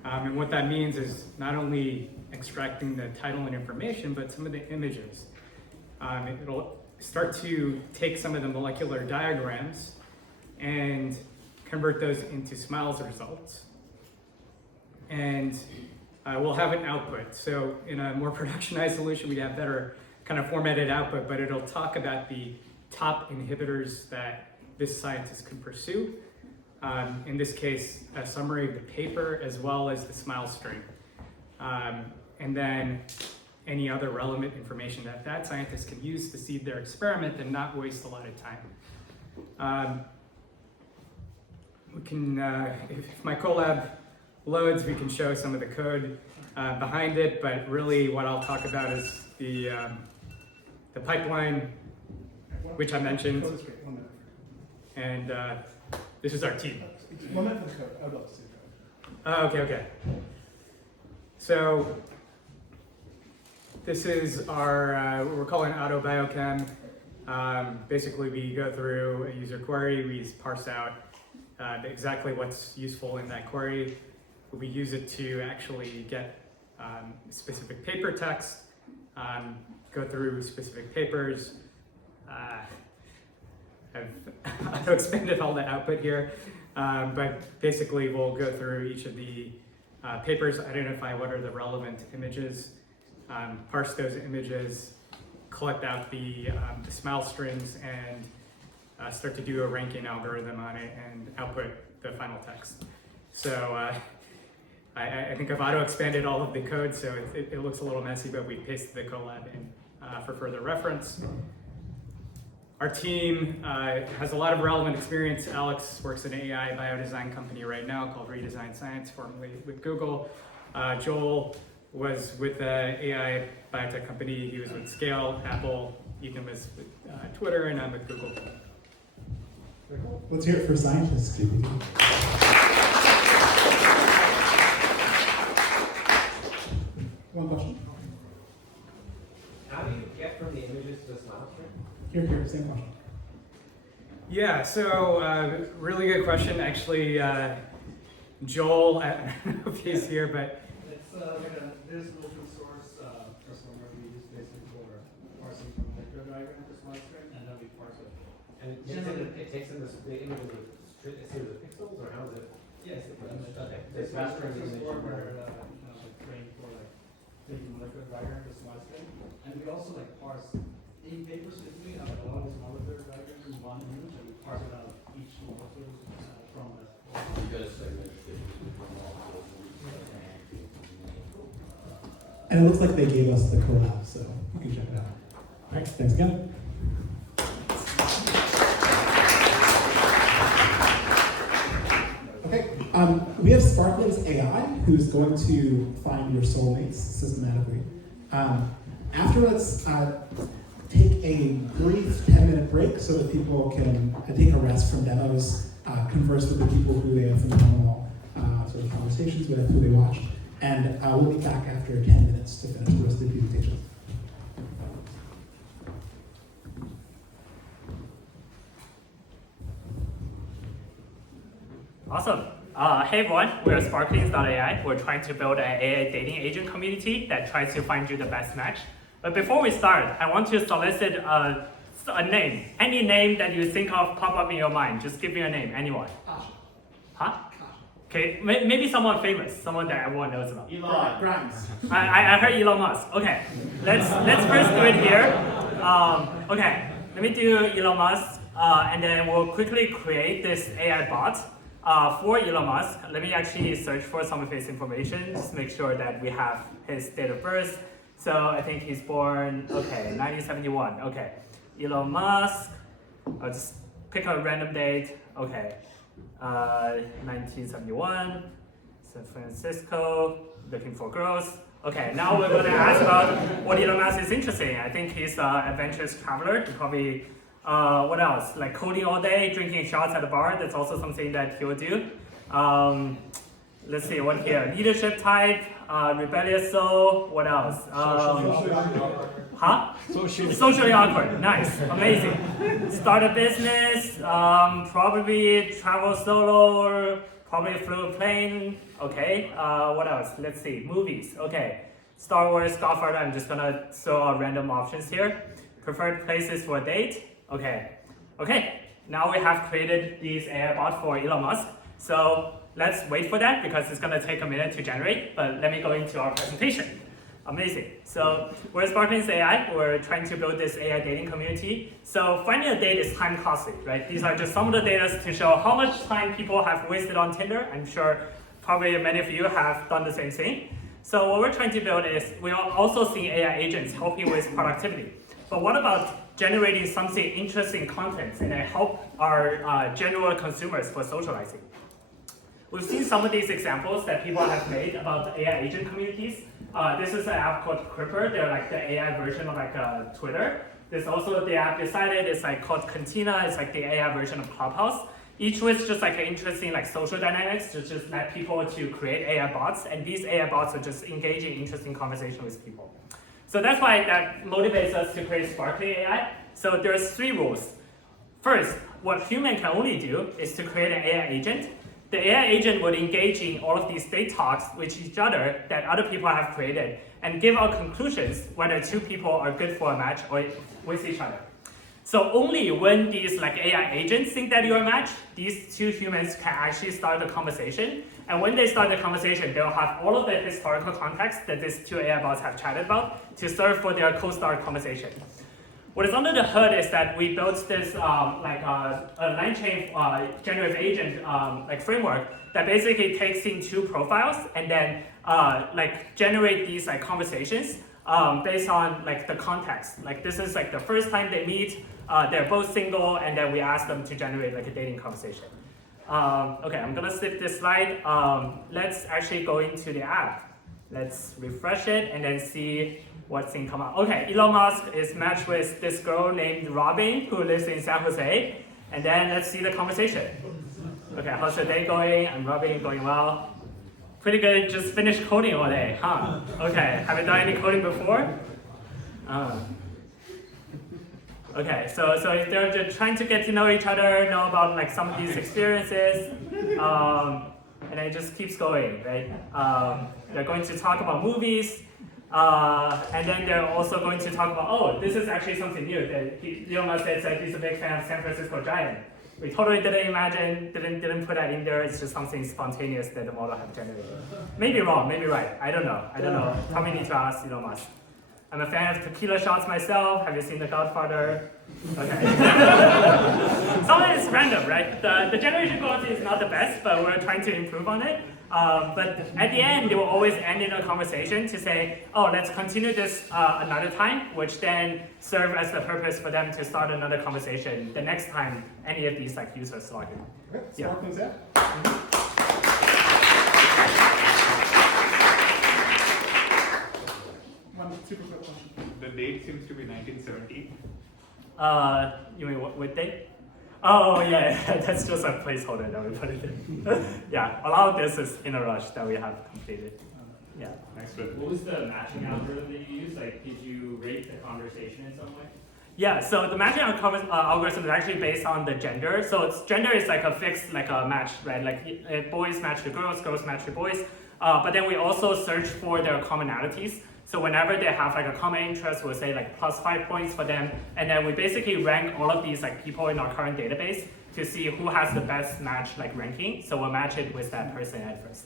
And what that means is not only extracting the title and information, but some of the images. It'll start to take some of the molecular diagrams and convert those into SMILES results. And we'll have an output. So in a more productionized solution, we have better kind of formatted output, but it'll talk about the top inhibitors that this scientist can pursue. In this case, a summary of the paper as well as the SMILE string. And then any other relevant information that that scientist can use to seed their experiment and not waste a lot of time. we can, if my Colab loads, we can show some of the code behind it, but really what I'll talk about is the pipeline, which I mentioned, and this is our team. 1 minute for the code. I would love to see the code. Oh, okay. So this is our, what we're calling auto biochem. Basically, we go through a user query, we parse out exactly what's useful in that query. We use it to actually get specific paper text, go through specific papers. I've expanded all the output here, but basically we'll go through each of the papers, identify what are the relevant images, parse those images, collect out the smile strings, and start to do a ranking algorithm on it and output the final text. So I think I've auto-expanded all of the code, so it looks a little messy, but we pasted the Colab in for further reference. Our team has a lot of relevant experience. Alex works at an AI biodesign company right now called Redesign Science, formerly with Google. Joel was with an AI biotech company. He was with Scale, Apple. Ethan was with Twitter, and I'm with Google. Let's hear it for scientists, GPT. One question. How do you get from the images to the smile string? Here, same question. Yeah, so really good question. Actually, Joel, I don't know if he's here, but it's there's an open source transformer we use basically for parsing from vector diagram to smart string, and then we parse it. And it takes in the image of the series of pixels, or how is it? Yes, okay. It's fast transformer trained for taking molecular diagram to smart string, and we also parse in papers. We have a lot of molecular diagrams in one image, and we parse it out each molecule from that. And it looks like they gave us the collab, so you can check it out. All right, thanks again. Okay, we have Sparkman's AI, who's going to find your soulmates systematically. Afterwards, take a brief 10-minute break so that people can take a rest from demos, converse with the people who they have phenomenal sort of conversations with, who they watched. And we'll be back after 10 minutes to finish the rest of the presentation. Awesome. Hey everyone, we're Sparklings.ai. We're trying to build an AI dating agent community that tries to find you the best match. But before we start, I want to solicit a name. Any name that you think of pop up in your mind. Just give me a name, anyone. Huh? Okay, maybe someone famous, someone that everyone knows about. Elon. Grimes. I heard Elon Musk. Okay, let's first do it here. Okay, let me do Elon Musk, and then we'll quickly create this AI bot for Elon Musk. Let me actually search for some of his information, just make sure that we have his date of birth. So I think he's born, 1971. Okay, Elon Musk. I'll just pick a random date. Okay. 1971, San Francisco, looking for girls. Okay, now we're going to ask about what Elon Musk is interested in. I think he's an adventurous traveler. He probably, what else? Like coding all day, drinking shots at a bar. That's also something that he will do. Let's see, what here? Leadership type, rebellious soul. What else? Socially awkward. Nice, amazing. Start a business, probably travel solo, or probably flew a plane. Okay, what else? Let's see, movies. Okay, Star Wars, Godfather. I'm just gonna throw out random options here. Preferred places for a date. Okay, now we have created these AI bot for Elon Musk. So let's wait for that because it's gonna take a minute to generate, but let me go into our presentation. Amazing. So we're Sparklings AI. We're trying to build this AI dating community. So finding a date is time costly, right? These are just some of the data to show how much time people have wasted on Tinder. I'm sure probably many of you have done the same thing. So what we're trying to build is, we are also seeing AI agents helping with productivity. But what about generating something interesting content and then help our general consumers for socializing. We've seen some of these examples that people have made about the AI agent communities. This is an app called Cripper. They're like the AI version of like Twitter. There's also the app beside it. It's like called Cantina. It's like the AI version of Clubhouse. Each with just like an interesting like social dynamics to just let people to create AI bots, and these AI bots are just engaging in interesting conversation with people. So that's why that motivates us to create Sparkly AI. So there's 3 rules. First, what human can only do is to create an AI agent. The AI agent would engage in all of these date talks with each other that other people have created and give out conclusions whether 2 people are good for a match or with each other. So only when these like AI agents think that you're a match, these 2 humans can actually start the conversation. And when they start the conversation, they'll have all of the historical context that these 2 AI bots have chatted about to serve for their co-start conversation. What is under the hood is that we built this a line chain generative agent like framework that basically takes in 2 profiles and then generate these like conversations based on like the context. Like this is like the first time they meet, they're both single, and then we ask them to generate like a dating conversation. Okay, I'm gonna skip this slide. Let's actually go into the app. Let's refresh it and then see what's in come out. Okay, Elon Musk is matched with this girl named Robin who lives in San Jose. And then let's see the conversation. Okay, how's your day going? I'm Robin, going well. Pretty good, just finished coding all day, huh? Okay, haven't done any coding before? Okay, so they're trying to get to know each other, know about like some of these experiences, and it just keeps going, right? They're going to talk about movies, and then they're also going to talk about, oh, this is actually something new. Elon Musk said he's a big fan of San Francisco Giant. We totally didn't imagine, didn't put that in there. It's just something spontaneous that the model have generated. Maybe wrong, maybe right. I don't know. Probably need to ask Elon Musk. I'm a fan of tequila shots myself. Have you seen The Godfather? Okay. Some of it is random, right? The generation quality is not the best, but we're trying to improve on it. But at the end, they will always end in a conversation to say, oh, let's continue this another time, which then serve as the purpose for them to start another conversation the next time any of these like users log in. Okay, Spark things out. One super quick question. The date seems to be 1970. You mean what date? Oh yeah, that's just a placeholder that we put it in. Yeah, a lot of this is in a rush that we have completed. Yeah. Excellent. What was the matching algorithm that you used? Like, did you rate the conversation in some way? Yeah, so the matching algorithm is actually based on the gender. So gender is like a fixed like a match, right? Like boys match to girls, girls match to boys. But then we also search for their commonalities. So whenever they have like a common interest, we'll say like +5 points for them, and then we basically rank all of these like people in our current database to see who has the best match like ranking. So we'll match it with that person at first.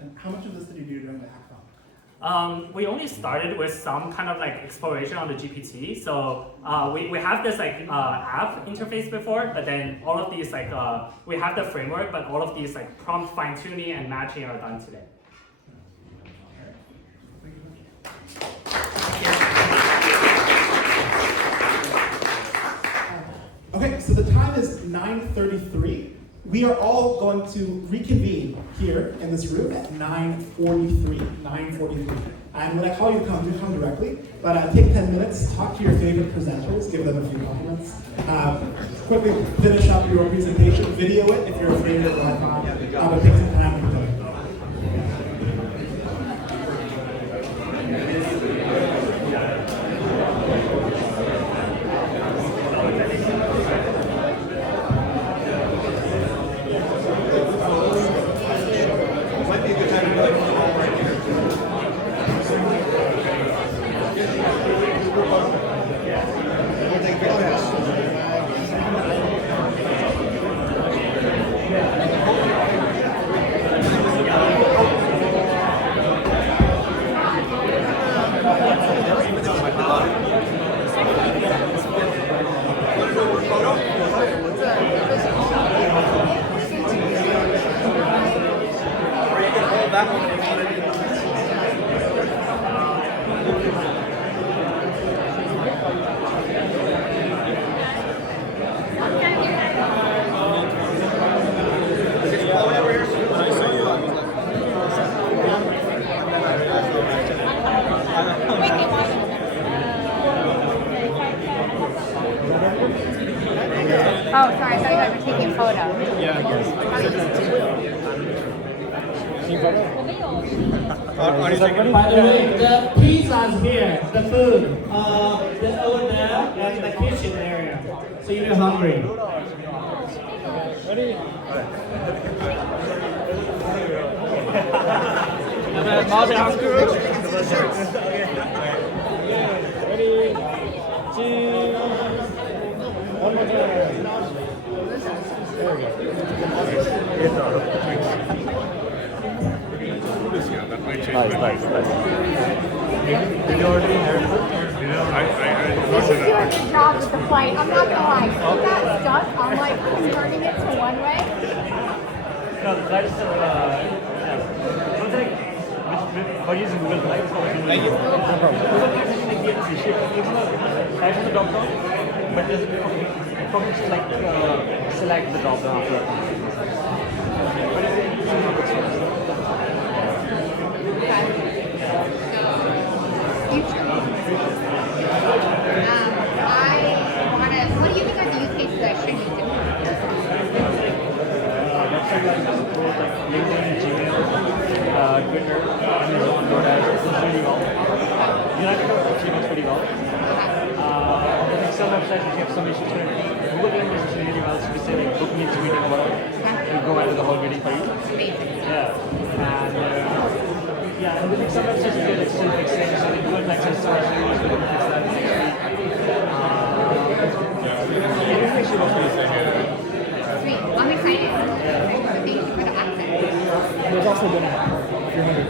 And how much of this did you do during the hackathon? We only started with some kind of like exploration on the GPT. So we have this like app interface before, but then all of these like we have the framework, but all of these like prompt fine tuning and matching are done today. Okay, so the time is 9:33. We are all going to reconvene here in this room at 9:43. And when I call you to come, do come directly. But take 10 minutes, talk to your favorite presenters, give them a few compliments. Quickly finish up your presentation, video it if you're afraid of Wi-Fi. But take some time to do it. Yeah, I guess. By the way, the pizza's here, the food, the over there, and the kitchen area. So if you're hungry. Ready? Ready? Two. One more time. There we go. Nice. Did you already have This is doing a good job with the flight. I'm not gonna lie. I got stuck. I'm like turning it to one way. No, the flight is still, but using Google Flights. Thank you. No problem. Google Flights is like the ship. Flight is the drop down, but there's a problem to like select the drop down after. What do you think are the use cases that I should use it for? LinkedIn, Gmail, Twitter, Amazon, DoorDash, this is really well. United actually works pretty well. On the Excel website, if you have some issues with it, Google Calendar is really well. So we say like book meets meeting or whatever, we'll go and do the whole meeting for you. Yeah. And and with Excel websites, you get Excel fixing, so they do it like just so I should use it, fix that. Sweet. I'm excited. Thank you for the access. There's also been a few hundred.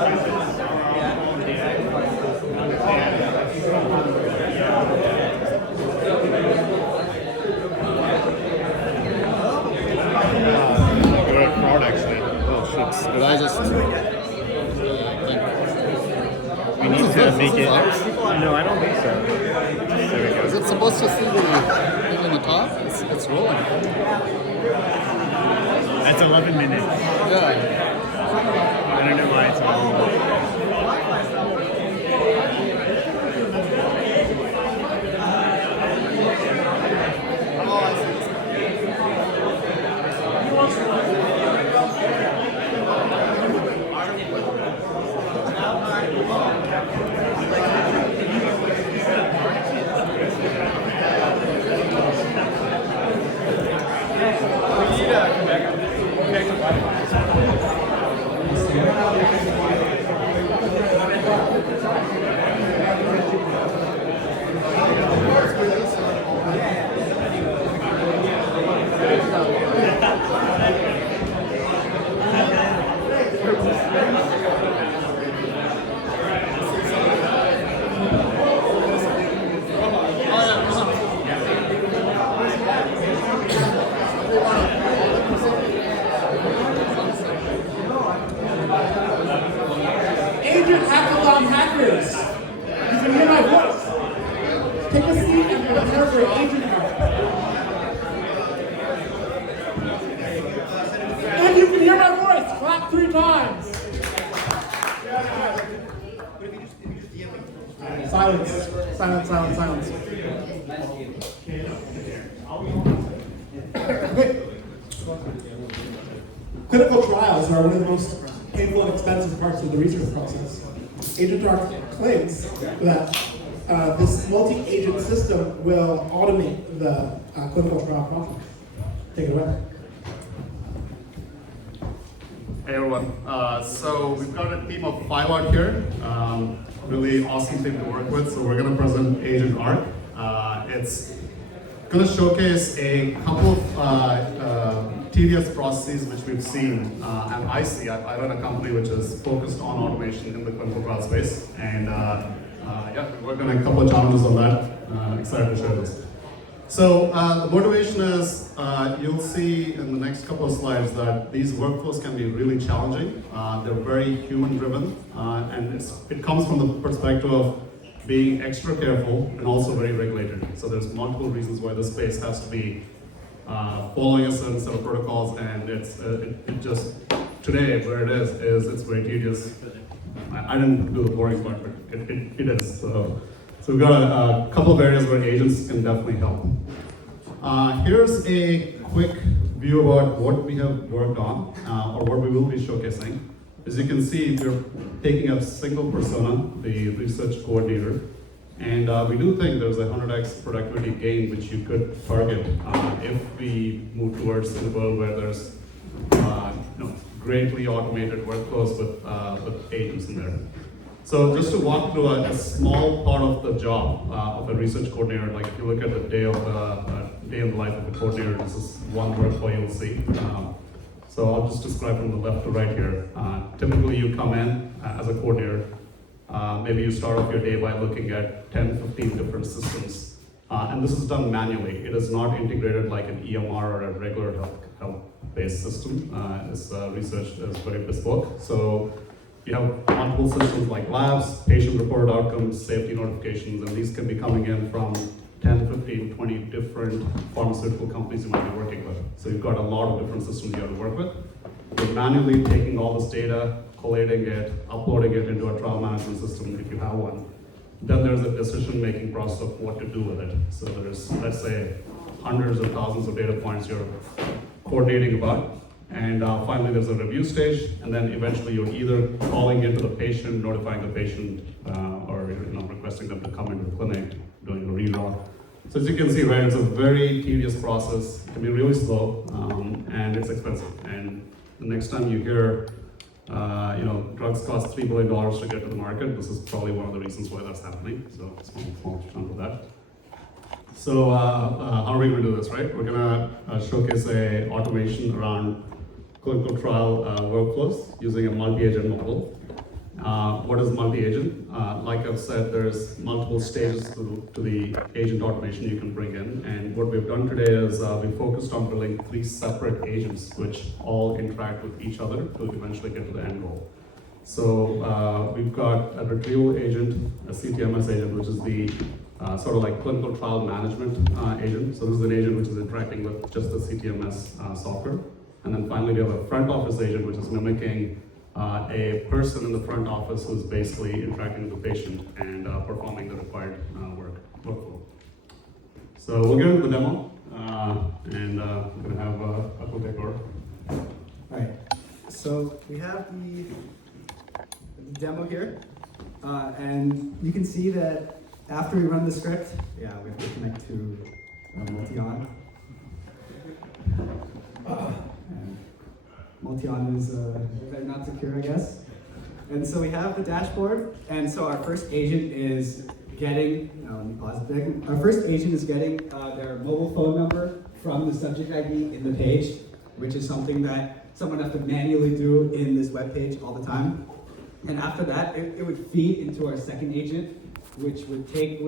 Good crowd actually. Oh shit. Did I just we need to make it. No, I don't think so. There we go. Is it supposed to see the thing in the top? It's rolling. That's 11 minutes. Yeah. I don't know why it's on. Agent Hackathon hackers, you can hear my voice. Take a seat and prepare for agent hack. And you can hear my voice. Clap 3 times. Silence. Silence, silence, silence. Okay. Clinical trials are one of the most painful and expensive parts of the research process. Agent Dark claims that this multi-agent system will automate the clinical trial process. Take it away. Hey everyone. So we've got a team of 5 out here. Really awesome team to work with. So we're going to present Agent Arc. It's going to showcase a couple of tedious processes which we've seen at IC. I run a company which is focused on automation in the clinical trial space, and yeah, we're working on a couple of challenges on that. Excited to share this. So the motivation is, you'll see in the next couple of slides that these workflows can be really challenging. They're very human-driven, and it comes from the perspective of being extra careful and also very regulated. So there's multiple reasons why this space has to be following a certain set of protocols, and it just today where it is it's very tedious. I didn't do the boring part, but it is. So we've got a couple of areas where agents can definitely help. Here's a quick view about what we have worked on, or what we will be showcasing. As you can see, we're taking a single persona, the research coordinator, and we do think there's a 100x productivity gain which you could target if we move towards a world where there's greatly automated workflows with agents in there. So just to walk through a small part of the job of a research coordinator, like if you look at the day in the life of a coordinator, this is one workflow you'll see. So I'll just describe from the left to right here. Typically you come in as a coordinator, maybe you start off your day by looking at 10, 15 different systems. And this is done manually. It is not integrated like an EMR or a regular health-based system. This research is very bespoke. So you have multiple systems like labs, patient-reported outcomes, safety notifications, and these can be coming in from 10, 15, 20 different pharmaceutical companies you might be working with. So you've got a lot of different systems you have to work with. You're manually taking all this data, collating it, uploading it into a trial management system if you have one. Then there's a decision-making process of what to do with it. So there's, let's say, hundreds of thousands of data points you're coordinating about. And finally, there's a review stage, and then eventually you're either calling into the patient, notifying the patient, or requesting them to come into the clinic, doing a redraw. So as you can see, right, it's a very tedious process. It can be really slow, and it's expensive. And the next time you hear, drugs cost $3 billion to get to the market, this is probably one of the reasons why that's happening. So small chunk of that. So how are we going to do this, right? We're going to showcase a automation around clinical trial workflows using a multi-agent model. What is multi-agent? Like I've said, there's multiple stages to the agent automation you can bring in. And what we've done today is we focused on building 3 separate agents which all interact with each other to eventually get to the end goal. So we've got a retrieval agent, a CTMS agent, which is the sort of like clinical trial management agent. So this is an agent which is interacting with just the CTMS software. And then finally we have a front office agent, which is mimicking a person in the front office who's basically interacting with the patient and performing the required workflow. So we'll get into the demo, and we're going to have a quick takeover. All right, so we have the demo here, and you can see that after we run the script, we have to connect to Multion. Multion is not secure, I guess. And so we have the dashboard, and so our first agent is getting, let me pause it there. Our first agent is getting their mobile phone number from the subject ID in the page, which is something that someone has to manually do in this web page all the time. And after that, it would feed into our second agent, which would take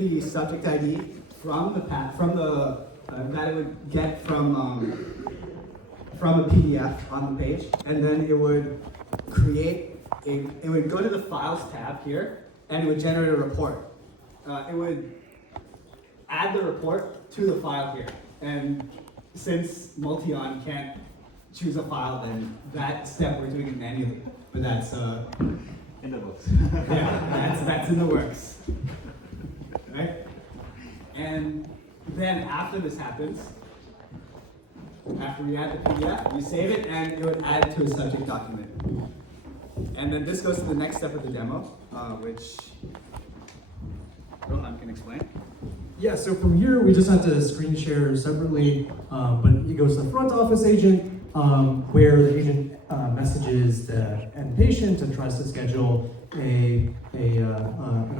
the subject ID from the that it would get from a PDF on the page, and then it would it would go to the Files tab here, and it would generate a report. It would add the report to the file here, and since Multion can't choose a file, then that step we're doing it manually, but that's in the books. Yeah, that's in the works, right? And then after this happens, after we add the PDF, we save it, and it would add it to a subject document. And then this goes to the next step of the demo, which Rohan can explain. Yeah, so from here, we just have to screen share separately, but it goes to the front office agent, where the agent messages the end patient and tries to schedule an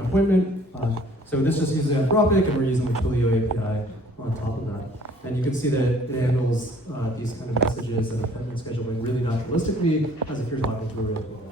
appointment. So this just uses Anthropic, and we're using the Twilio API on top of that. And you can see that it handles these kind of messages and appointment scheduling really naturalistically, as if you're talking to a real